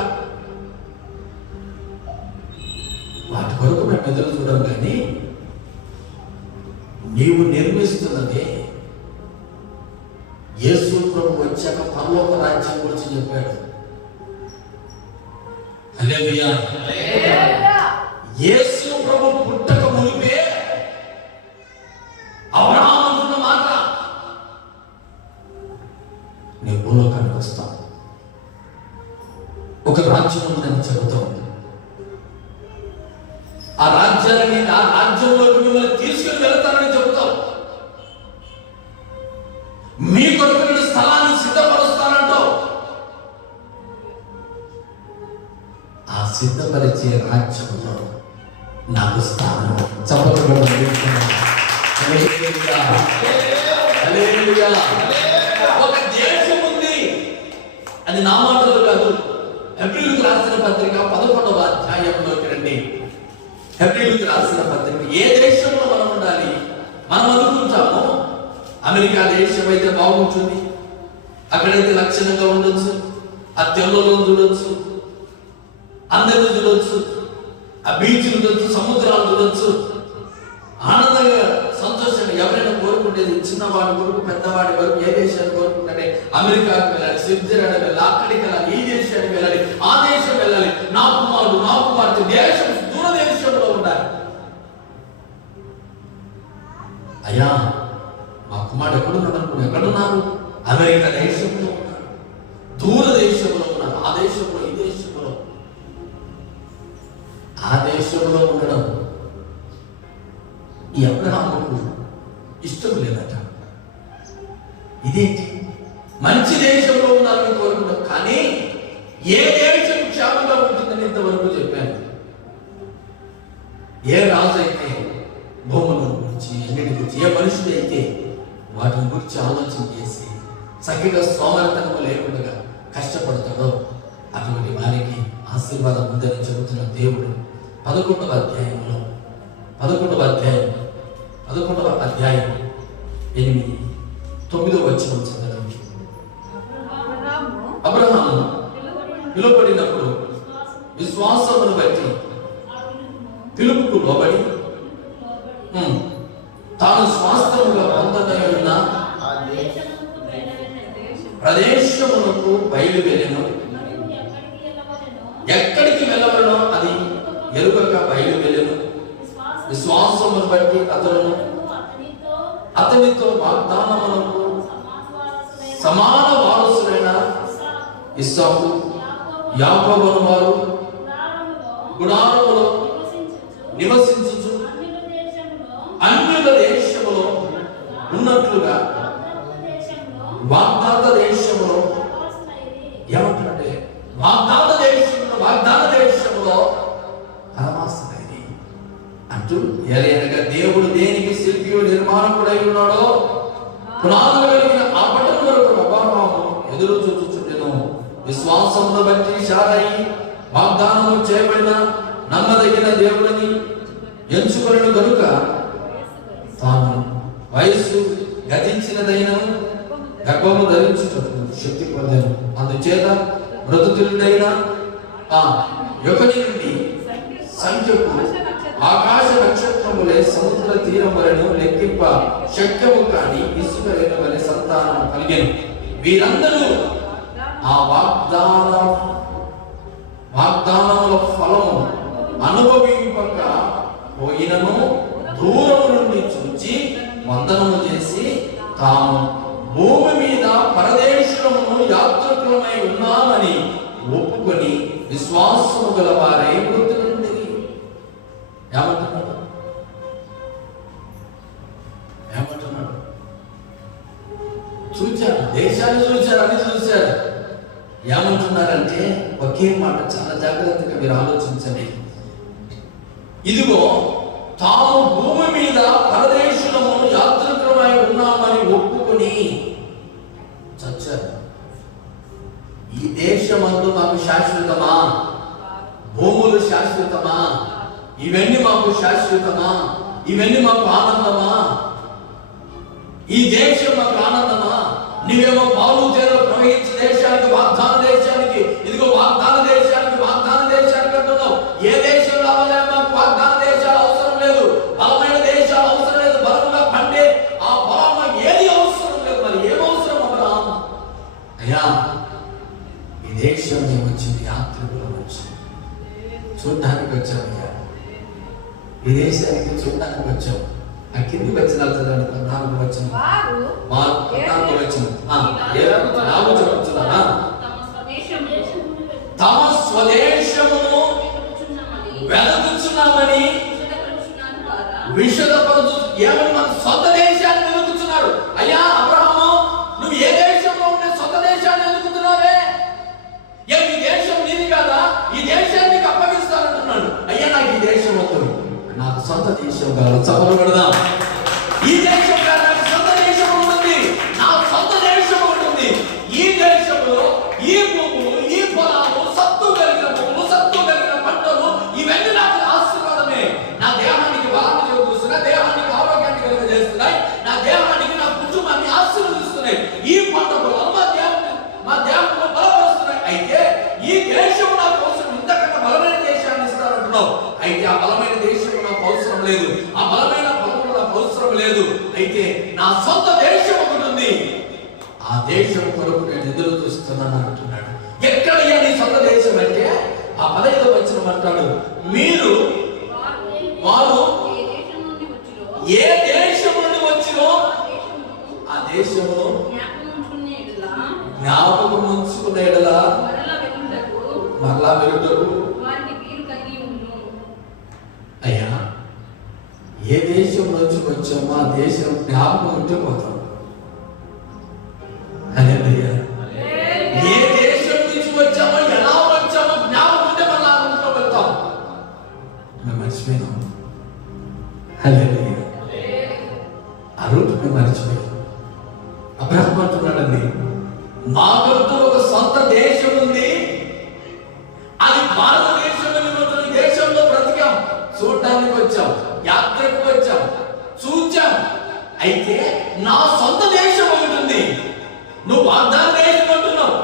వాటి కొరకు మేము ఎదురు చూడం. కానీ నీవు నిర్మిస్తున్నదే యేసు ప్రభు వచ్చాక పరలోక రాజ్యం గురించి చెప్పాడు. హల్లెలూయా. యేసు ప్రభు పుట్టక మునిపే అబ్రహాము అంటున్న మాట, నీ భూలోకానికి వస్తావు, ఒక రాజ్యం ఉందని చెబుతావు. ఆ రాజ్యాన్ని, ఆ రాజ్యంలోకి మిమ్మల్ని తీసుకుని వెళ్తానని చెబుతావు. మీ కొరకు నేను స్థలాన్ని సిద్ధపరుస్తానంటావు. ఆ సిద్ధపరిచే రాజ్యంలో నాకు స్థానం. ఒక దేశం ఉంది, అది నా మాటలు కాదు. హెబ్రీయులకు రాసిన పత్రిక 11వ అధ్యాయంలోకి రండి. హెబ్రీయులకు రాసిన పత్రిక. ఏ దేశంలో మనం ఉండాలి? మనం అనుకుంటాము అమెరికా దేశం అయితే బాగుంటుంది, అక్కడైతే లక్షణంగా ఉండొచ్చు, ఆ తెల్లలో చూడొచ్చు, అందరిని చూడొచ్చు, ఆ బీచ్లు చూడొచ్చు, సముద్రాలు చూడొచ్చు, ఆనందంగా సంతోషంగా. ఎవరైనా కోరుకుంటేది చిన్నవాడి వరకు పెద్దవాడి వరకు ఏ దేశాన్ని కోరుకుంటే అమెరికాకి వెళ్ళాలి, స్విట్జర్లాండ్ వెళ్ళాలి, అక్కడికి వెళ్ళాలి, ఈ దేశానికి వెళ్ళాలి, ఆ దేశం వెళ్ళాలి, నా కుమారుడు నా కుమార్తె దేశం దూరదేశంలో ఉండాలి. అయ్యా మా కుమారుడు ఎక్కడున్నాడు? ఎక్కడున్నారు? అమెరికా దేశంలో ఉన్నారు, దూరదేశంలో ఉన్నారు, ఆ దేశంలో ఈ దేశంలో. ఆ దేశంలో ఉండడం ఈ అబ్రహాముకు ఇష్టం లేదట. ఈ ఇదేంటి? మంచి దేశంలో ఉండాలని కోరుకున్నాం, కానీ ఏ దేశం క్షేమంగా ఉంటుందని ఇంతవరకు చెప్పాను. ఏ రాజు అయితే భూముల గురించి, అన్నిటి గురించి, ఏ మనుషుడు అయితే వాటిని గురించి ఆలోచన చేసి చక్కగా సోమరితనము లేకుండా కష్టపడతాడో అటువంటి వారికి ఆశీర్వాదం ఉందని చెబుతున్న దేవుడు 11వ అధ్యాయం 8, 9వ వచనం చదవండి. అబ్రహాము పిలువబడినప్పుడు విశ్వాసమును బట్టి పిలుపుకు లోబడి తాను స్వాస్థ్యముగా పొందదగిన ప్రదేశమునకు బయలువెళ్ళెను. ఎక్కడికి వెళ్ళవలనో అది ఎరుగక బయలువెళ్ళెను. విశ్వాసమును బట్టి అతనితో వాగ్దానమునకు సమాన వారసులైన ఇస్సాకు, యాకోబును వారు గుడారములో నివసించుచు అన్యుల దేశములో ఉన్నట్లుగా వాగ్దాన దేశంలో ఏమంటారంటే వాగ్దాన దేశంలో పరమాసమైంది అంటూ ఎలయనగా దేవుడు దేనికి శిల్పియు నిర్మాణకుడై ఉన్నాడో పునాదులు కలిగిన ఆ పట్టణం వరకు అబ్రహాము ఎదురు చూచుచుండెను. విశ్వాసమును బట్టి శారయి వాగ్దానము చేయబడిన నమ్మదగిన దేవుడిని ఎంచుకొనెను గనుక తాను వయస్సు గతించినదైన గర్భము ధరించుటకు శక్తి పొందాను. అందుచేత మృతులైన ఆ యొక్కడి నుండి సంఖ్యకు ఆకాశ నక్షత్రములే సముద్ర తీరం వలెను లెక్కింప శక్యము కాని ఇసుక రేణు వలె సంతానం కలిగెను. వీరందరూ ఆ వాగ్దానముల ఫలము అనుభవింపక పోయినను దూరము నుండి చూచి వందనము చేసి తాము భూమి మీద పరదేశమును యాత్రికులమై ఉన్నామని ఒప్పుకొని విశ్వాసము గల వారై మృతులు నుండి ఏమంటున్నాడు? చూచారు, దేశాన్ని చూచారు, అన్ని చూశారు. ఏమంటున్నారంటే ఒకే మాట, చాలా జాగ్రత్తగా మీరు ఆలోచించండి. ఇదిగో తాము భూమి మీద పరదేశులము యాత్రికులమై ఉన్నామని ఒప్పుకొని చచ్చారు. ఈ దేశమందు మాకు శాశ్వతమా? భూములు శాశ్వతమా? ఇవన్నీ మాకు శాశ్వతమా? ఇవన్నీ మాకు ఆనందమా? ఈ దేశం మాకు ఆనందమా? నీవేమో పాలు తేనెలు ప్రవహించే దేశానికి, వాగ్దాన దేశానికి, ఇదిగో వాగ్దాన దేశానికి అంటున్నావు. ఏ దేశం రావాలే? మాకు వాగ్దాన దేశాలు అవసరం లేదు, బలమైన దేశాలు అవసరం లేదు, బలంగా పండే ఆ బలమ ఏది అవసరం లేదు. మరి ఏం అవసరం అబ్రహాము? అయ్యా, ఈ దేశం వచ్చింది, యాత్రికులు వచ్చింది, చూడటానికి వచ్చామయ్యా. ఈ దేశానికి చూడటానికి వచ్చాం. ఆ కింది వచనాలు చదవండి. 14వ వచనం, 14వ వచనం. తమ స్వదేశమును వెతుకుచున్నామని విషదపరుచు. ఏమని? మన సొంత దేశాన్ని వెతుకుతున్నారు. అయ్యా అబ్రహాము, నువ్వు ఏ దేశంలో ఉండే సొంత దేశాన్ని వెతుకుతున్నావే? ఏ ఈ దేశం నీది కాదా? ఈ దేశాన్ని అప్పగిస్తానంటున్నాడు. అయ్యా, నాకు ఈ దేశం వద్దు, నాకు సొంత దేశం కాదు. చదవ పెడదాం. ఈ దేశం కాదు, నాకు సొంత దేశం ఉంటుంది, నా సొంత దేశం ఉంటుంది. ఈ దేశంలో ఈ భూములు, ఈ పొలాలు, సత్తు కలిగిన భూములు, సత్తు కలిగిన పంటలు, ఇవన్నీ నాకు ఆశీర్వాదమే. నా దేహానికి బలాన్ని చేకూరుస్తున్నాయి, దేహానికి ఆరోగ్యాన్ని కలిగజేస్తున్నాయి, నా దేహానికి, నా కుటుంబాన్ని ఆశీర్వదిస్తున్నాయి. ఈ పంట పొలాలు మా దేహంలో బలపరుస్తున్నాయి. అయితే ఈ దేశం నాకు అవసరం, ఇంతకన్నా బలమైన దేశాన్ని ఇస్తారంటున్నావు. అయితే ఆ బలమైన దేశం నాకు అవసరం లేదు, ఆ బలమైన పొలం నాకు అవసరం లేదు. అయితే నా సొంత దేశం ఒకటి ఉంది, ఆ దేశం కొరకు నేను ఎదురు చూస్తున్నాను అంటున్నాడు. ఎక్కడయ్యా నీ సొంత దేశం అంటే ఆ 15వ వచనం అంటాడు, మీరు వారు ఏ దేశం నుండి వచ్చినో ఆ దేశంలో జ్ఞాపకం ఉంచుకునే ఎడలా మరలా వెలుటకు. అయ్యా, ఏ దేశం నుంచి వచ్చామో ఆ దేశం జ్ఞాపకం ఉంటే పోతాం. హల్లెలూయా. ఆ రూటుని మర్చిపోయి అబ్రహాము అంటున్నాడండి, మాకంటూ ఒక సొంత దేశం ఉంది, అది భారతదేశం. దేశంలో బ్రతికాం, చూడటానికి వచ్చాం, యాత్రకు వచ్చాం, చూచాం. అయితే నా సొంత దేశం ఒకటి ఉంది. నువ్వు వాగ్దాన దేశం అంటున్నావు,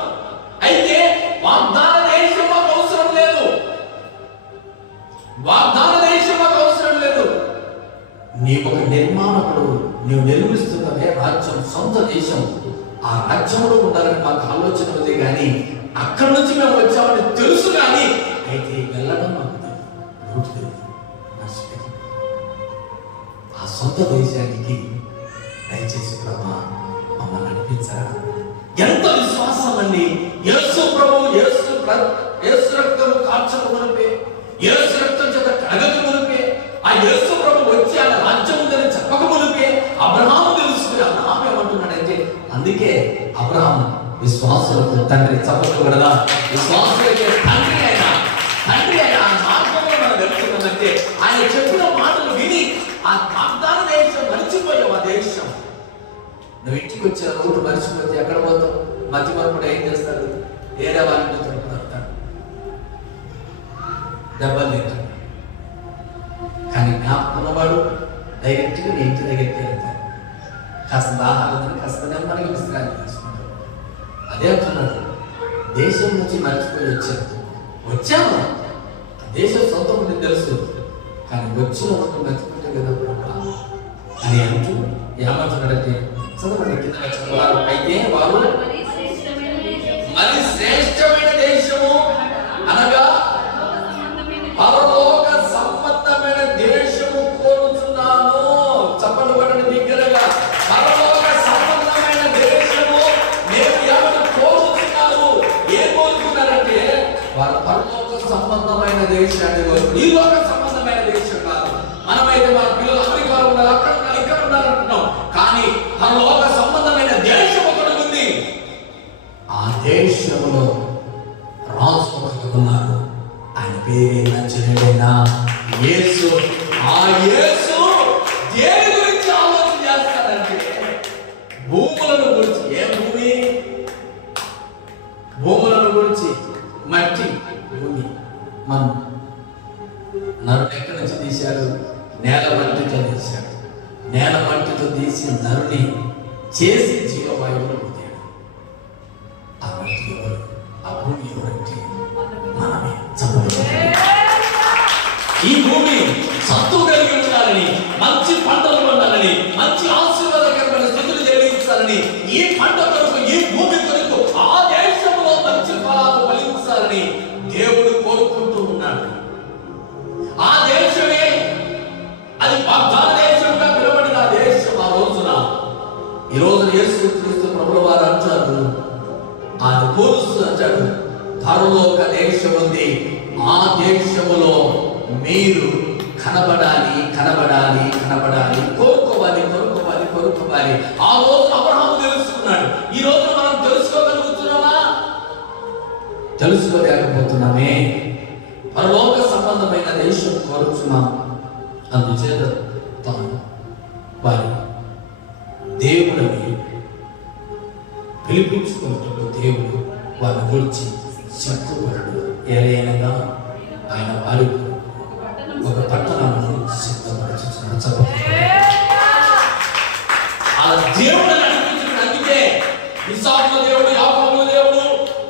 అయితే వాగ్దాన దేశం మాకు అవసరం లేదు. వాగ్దాన దేశం మాకు అవసరం లేదు. నీకు ఒక నిర్మాణకుడు, నీవు నిర్మిస్తున్నదే రాజ్యం, సొంత దేశం. ఆ రాజ్యంలో ఉండాలని మాకు ఆలోచన ఉంది, కానీ అక్కడి నుంచి మేము వచ్చామని తెలుసు, కానీ అయితే వెళ్ళడం మాకు ఆ సొంత దేశానికి దయచేసి ప్రభా మమ్మల్ని నడిపించారా. ఎంత విశ్వాసం అండి. యేసు ప్రభు, యేసు రక్తము కార్చక మునిపే, యేసు రక్తం చేత కడగక మునిపే, ఆ యేసు ప్రభు వచ్చి ఆయన రాజ్యం ఉందని చెప్పక మునిపే అబ్రహాము తెలుసుకుని అబ్రహాం ఏమంటున్నాడంటే, అందుకే అబ్రహాం విశ్వాసులకు తండ్రి. చెప్పకూడదా? విశ్వాసులకే తండ్రి అయినా ఆ మార్గంలో మనం వెళ్తున్నామంటే ఆయన చెప్పిన మాటలు విని ఆ వాగ్దాన దేశం మర్చిపోయావు. ఆ దేశం నువ్వు ఇంటికి వచ్చిన రోడ్డు మర్చిపోతే ఎక్కడ పోతావు? మధ్య మరపుడు ఏం చేస్తాడు? వేరే వాళ్ళని తడుపుతాడు, దెబ్బలు తింటాడు. కానీ జ్ఞాపకం ఉన్నవాడు డైరెక్ట్గా నీ ఇంటి దగ్గరికి వెళ్తాడు. కాస్త ఆహారం, కాస్త నెమ్మదిగా విశ్రాంతి తీసుకుంటాడు. అదే అంటున్నాడు, దేశం నుంచి మర్చిపోయి వచ్చాము. దేశం సొంతం నీకు తెలుసు, కానీ వచ్చిన ఒకటి మర్చిపోతే కదా అని అంటూ ఏమంటున్నాడంటే, చదవండి కింద చదవాలి. అయితే వారు మరి శ్రేష్టమైన దేశము అనగా పరలోక సంబంధమైన దేశము కోరుచున్నాను. చప్పట్లు కొట్టండి బిగ్గరగా. పరలోక సంబంధమైన దేశము నేను ఎవరు కోరుచున్నారు? ఏం కోరుకున్నారంటే వారు పరలోక సంబంధమైన దేశాన్ని కోరుకు. ఈ లోక సంబంధమైన దేశం కాదు. మనమైతే మన పిల్లలు అమెరికాలో ఉన్నారు, అక్కడ ఉన్నారు, ఇక్కడ ఉన్నారు అంటున్నాం, కానీ పరలోక సంబంధమైన దేశం ఒకటి ఉంది. ఆ దేశంలో రాజు ఒకరు ఉన్నారు. ఆయన పేరే నచ్చలేదైనా యేసు. ఆ యేసు దేని గురించి ఆలోచన చేస్తాడంటే భూములను గురించి. ఏ భూమి? భూములను గురించి. మట్టి భూమి. మనం నరుని ఎక్కడి నుంచి తీశాడు? నేల మట్టితో తీశాడు. నేల మట్టితో తీసి నరుని చేసి జీవవాయువులు పొందాడు. ఆ మట్టి ఎవరు? ఆ భూమి ఎవరంటే మనమే. ఈ భూమి సత్తు కలిగి ఉండాలని, మంచి పంటలు పండాలని, మంచి ఆశీర్వాదకరమైన స్థితులు జరిగించాలని, ఈ పంట కొరకు, ఈ భూమి కొరకు, ఆ దేశంలో మంచి ఫలాలు ఫలించాలని దేవుడు కోరుకుంటూ ఉన్నాడు. ఆ దేశమే అది వాగ్దాన దేశంగా పిలువబడిన దేశం. ఆ రోజున, ఈ రోజున యేసుక్రీస్తు ప్రభుల వారు అంటారు, ఆయన పోలుస్తూ అంటాడు, పరలోక దేశం ఉంది, ఆ దేశములో మీరు కనబడాలి, కనబడాలి, కనబడాలి, కోరుకోవాలి, కోరుకోవాలి, కోరుకోవాలి. ఆ రోజు అబ్రహాము తెలుసుకున్నాడు. ఈ రోజు మనం తెలుసుకోగలుగుతున్నామా? తెలుసుకోలేకపోతున్నామే. పరలోక సంబంధమైన దేశం కోరుచున్నాం. అందుచేత తాను వారి దేవుడిని పిలిపించుకుంటున్న దేవుడు వారి గురించి సిగ్గుపడడు. ఏలైనగా ఆయన వారి ఒక పట్టణాన్ని సిద్ధపరచుతున్నాడు. ఆ దేవుడు నడిపించిన. అందుకే ఇస్సాకు దేవుడు, యాకోబు దేవుడు,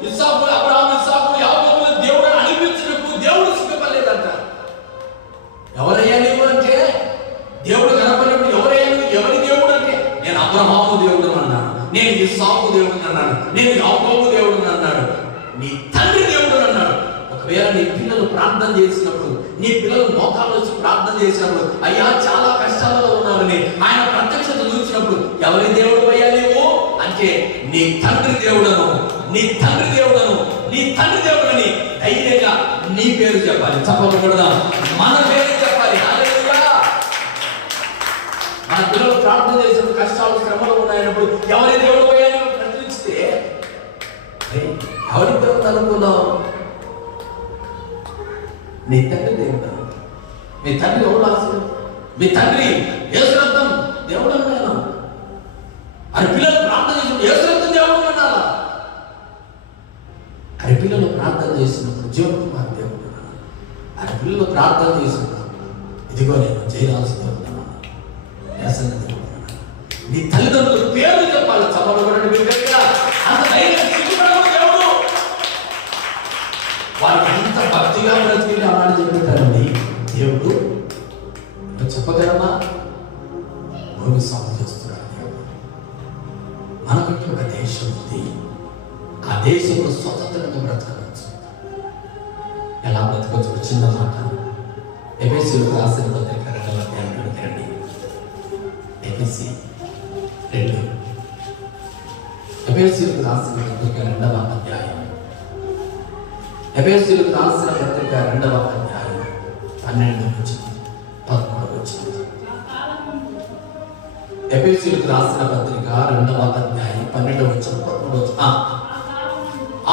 ఇస్సాకు అబ్రహాము, ఇస్సాకు యాకోబు దేవుడు అనిపించినప్పుడు దేవుడు సిగ్గుపడలేదంట. ఎవరయ్యా నీవు అంటే దేవుడు కనపడినప్పుడు ఎవరయ్యా నువ్వు? ఎవరి దేవుడు అంటే నేను అబ్రహాము దేవుడు అన్నాడు, నేను ఇస్సాకు దేవుడు అన్నాడు, నేను యాకోబు దేవుడు అన్నాడు, నీ తండ్రి దేవుడు అన్నాడు. ఒకవేళ నీ పిల్లలు ప్రార్థన చేసినప్పుడు, నీ పిల్లలు మోకాళ్ళు వచ్చి ప్రార్థన చేసినప్పుడు, అయ్యా చాలా కష్టాలలో ఉన్నారని ఆయన ప్రత్యక్షత చూసినప్పుడు, ఎవరి దేవుడు అయ్యా నీవు అంటే నీ తండ్రి దేవుడను, నీ తండ్రి దేవుడను, నీ తండ్రి దేవుడని ధైర్యంగా నీ పేరు చెప్పాలి. చెప్పకూడదా? మన పేరు చెప్పాలి. హల్లెలూయా. మన పిల్లలు ప్రార్థన చేసినప్పుడు, కష్టాలు శ్రమలు ఉన్నాయన్నప్పుడు ఎవరి దేవుడు అయ్యా నువ్వు ప్రశ్నిస్తే, ఎవరి దేవుడు అనుకున్నావు? నీ తండ్రి దేవుడు. మీ తండ్రి ఎవరు? మీ తండ్రి యేసు రక్తం దేవుడు అన్నాను అని పిల్లలు ప్రార్థన చేసినప్పుడు యేసు రక్తం దేవుడు అన్నారా? అని పిల్లలు ప్రార్థన చేసినప్పుడు జీవకుమార్ దేవుడు అన్నాను. అని పిల్లలు ప్రార్థన చేసినప్పుడు ఇదిగో నేను జయరాజు దేవుడు అన్నాను, యేసన్న దేవుడు అన్నాను. నీ తల్లిదండ్రుల పేరు చెప్పాలి, చదవబడండి మీ దగ్గర. అంత ధైర్యం సిగ్గుపడవు దేవుడు. వారికి ఎంత భక్తిగా బ్రతికి అన్నాడు చెప్తారండి దేవుడు. చెప్పగలమా? భూమి సాగు చేస్తున్నాడు దేవుడు. మనకంటే ఒక దేశం ఉంది. ఆ దేశంలో స్వతంత్రంగా బ్రతకవచ్చు. ఎలా బ్రతకవచ్చు? చిన్న మాట. ఎఫెసీయులకు రాసిన పత్రిక 2వ అధ్యాయంలోకి రండి. ఎఫెసీయులకు రాసిన పత్రిక 2వ అధ్యాయం. ఎఫెసీయులకు రాసిన పత్రిక 2వ అధ్యాయం 12వ వచనం 13వ వచనం. ఎఫెసీయులకు రాసిన పత్రిక 2వ అధ్యాయం 12వ వచనం 13వ వచనం.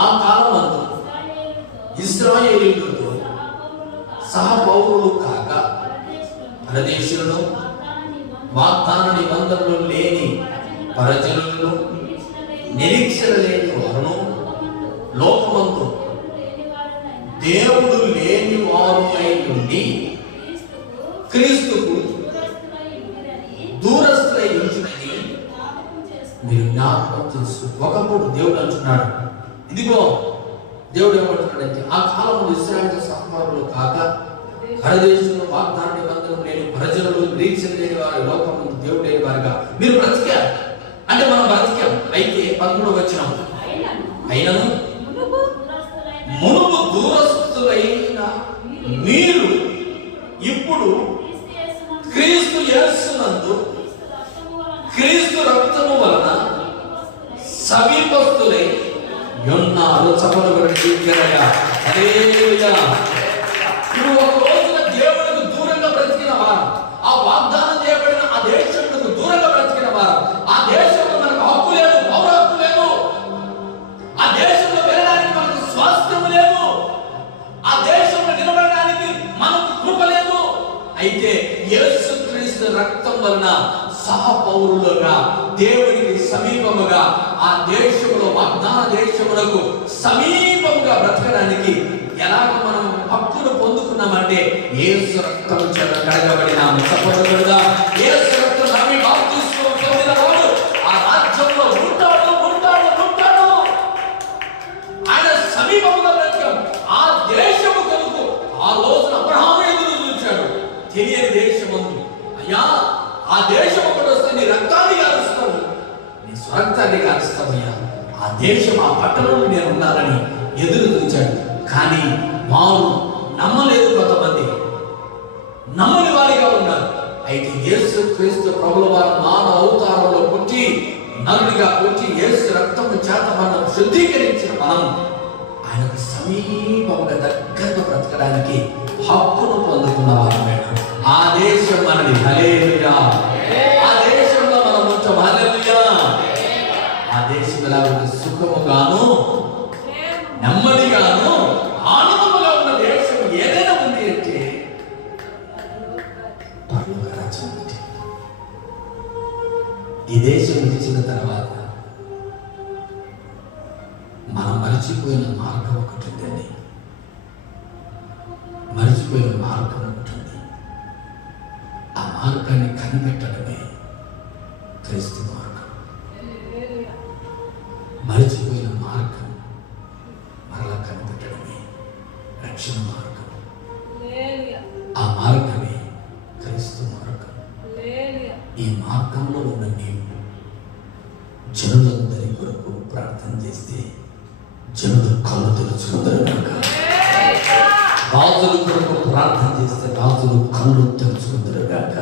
ఆ కాలమందు ఇశ్రాయేలీయులతో సహా పౌరులు కాక పరదేశులను, వాగ్దాన నిబంధనలు లేని పరజనులను, నిరీక్షణ లేని వారును, లోకమందు దేవుడు లేని వారుపై నుండి క్రీస్తుకు దూరస్తులై ఉంచునని మీరు జ్ఞాపకం చేసుకో. ఒకప్పుడు దేవుడు అంటున్నాడు, ఇదిగో దేవుడు ఏమంటున్నాడంటే, ఆ కాలంలో ఇశ్రాయేలు సహకారులు కాక పరదేశంలో వాగ్దాన నిబంధనలు లేని ప్రజలు, నిరీక్షణ లేని వారి, లోకము దేవుడు లేని వారుగా మీరు బ్రతికారు. అంటే మనం బ్రతికాం. అయితే 13వ వచనం, అయినను మునుపు దూరస్తులైన మీరు ఇప్పుడు క్రీస్తు యేసునందు క్రీస్తు రక్తము వలన సమీపస్తులై ఉన్నారు. చపలుగా హల్లెలూయా. ఇప్పుడు ఒక రోజున దేవునికి దూరంగా బ్రతికిన వారు, ఆ వాగ్దానం చేయబడిన ఆ దేశంకు దూరంగా బ్రతికిన వారు, ఆ దేశంలో మనకు హక్కు లేదు, పౌర హక్కు లేదు, ఆ దేశంలో వెళ్ళడానికి మనకు స్వాస్థ్యం లేదు, ఆ దేశంలో నిలబడడానికి మనకు కృప లేదు. అయితే యేసుక్రీస్తు రక్తం వలన సహపౌరులుగా దేవునికి సమీపముగా ఆ దేశంలో వాగ్దాన దేశములకు సమీపముగా బ్రతకడానికి ఎలాగ మనం హక్కును పొందుకున్నామంటే యేసు రక్తం చేత కడగబడినాము. చెప్పగలదా? యేసు రక్తం నమ్మి బాప్తిస్మం పొందిన వాడు ఆ రాజ్యంలో ఉంటాడు. ఆయన సమీపముగా బ్రతకం. ఆ దేశము కొరకు ఆ రోజున అబ్రహాము ఎదురు చూచాడు. తెలియని దేశమందు, అయ్యా ఆ దేశం ఒకటి వస్తే నీ రక్తాన్ని కాలుస్తావు, నీ స్వరక్తాన్ని కాలుస్తావయ్యా, ఆ దేశం ఆ పట్టణంలో నేను ఉండాలని ఎదురు చూచాడు. కానీ వారు నమ్మలేదు. కొంతమంది నమ్మని వారిగా ఉన్నారు. అయితే యేసు క్రీస్తు ప్రభుల వారు మానవ అవతారంలో పుట్టి నరుడిగా పుట్టి యేసు రక్తము చేత మనం శుద్ధీకరించిన మనం ఆయనకు సమీపంగా దగ్గరగా బ్రతకడానికి హక్కును పొందుకున్న వారమే. ఆ దేశం మనది. హల్లెలూయా. ఆ దేశంలో మనం కొంచెం హల్లెలూయా. ఆ దేశం ఎలా ఉంది? సుఖముగాను, నెమ్మదిగాను, ఆనందముగా ఉన్న దేశం ఏదైనా ఉంది అంటే పరలోక రాజ్యం. ఈ దేశం ఇచ్చిన తర్వాత మనం మరిచిపోయిన మార్గం ఒకటి ఉందండి. మరిచిపోయిన మార్గం ఒకటి ఉంది. ఆ మార్గాన్ని కనిపెట్టడమే క్రీస్తు మార్గం. మరిచిపోయిన మార్గం మరలా కనిపెట్టడమే రక్షణ మార్గం. ఆ మార్గమే క్రీస్తు మార్గం. ఈ మార్గంలో ఉన్న నీవు జనులందరి కొరకు ప్రార్థన చేస్తే జనులు కళ్ళు తెరుచుకుందరు కనుక, రాజుల కొరకు ప్రార్థన చేస్తే రాజులు కళ్ళు తెరుచుకుందరు కనుక.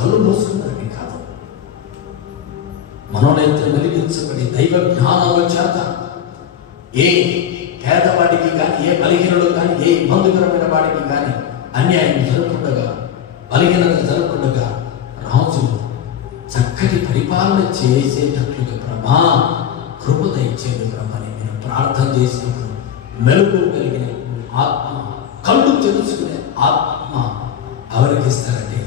కళ్ళు మూసుకున్నారని కాదు, మనోనేత్రం వెలిగించబడి దైవ జ్ఞానము చేత ఏ పేదవాడికి కానీ, ఏ బలహీనుడు కానీ, ఏ ఇబ్బందికరమైన వాడికి కానీ అన్యాయం జరగకుండా, బలహీనత జరగకుండా రాజులు చక్కటి పరిపాలన చేసేటట్లుగా ప్రభా కృప దయచేది ప్రభని మీరు ప్రార్థన చేసినప్పుడు మెలకు కలిగిన ఆత్మ, కళ్ళు తెలుసుకునే ఆత్మ ఎవరికి ఇస్తారంటే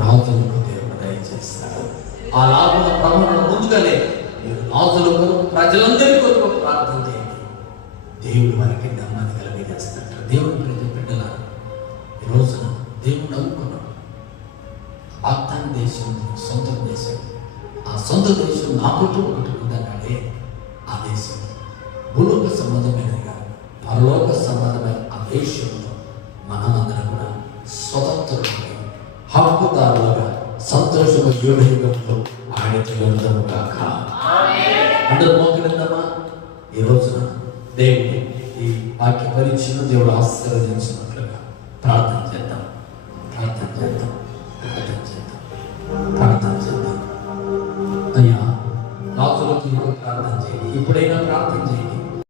రాజులకు దేవుడు దయచేస్తాడు. ఆ లాభం ప్రమాణం ముందుగానే మీరు రాజుల కొరకు, ప్రజలందరి కొరకు ప్రార్థన చేయండి. దేవుడు వారికి నెమ్మది కలిగజేస్తాడు. దేవుడు ప్రతి బిడ్డల ఈ రోజున దేవుడు నమ్ముకున్నాడు. వాగ్దాన దేశం సొంత దేశం, ఆ సొంత దేశం నాకుటూ ఒకటి ఉందన్నాడే. ఆ దేశం భూలోక సంబంధమైనదిగా పరలోక సంబంధమైన ఆ దేశంలో మనమందరం కూడా స్వతంత్రులుగా, హక్కుదారులుగా, సంతోషంగా యుగయుగంలో ఆయనతో వెళ్తాము కాక. అందరూ మోకరిద్దామా? ఈ రోజున దేవుడు ఈ వాక్య పరిచయం దేవుడు ఆశీర్వదించినట్లుగా ప్రార్థన చేద్దాం.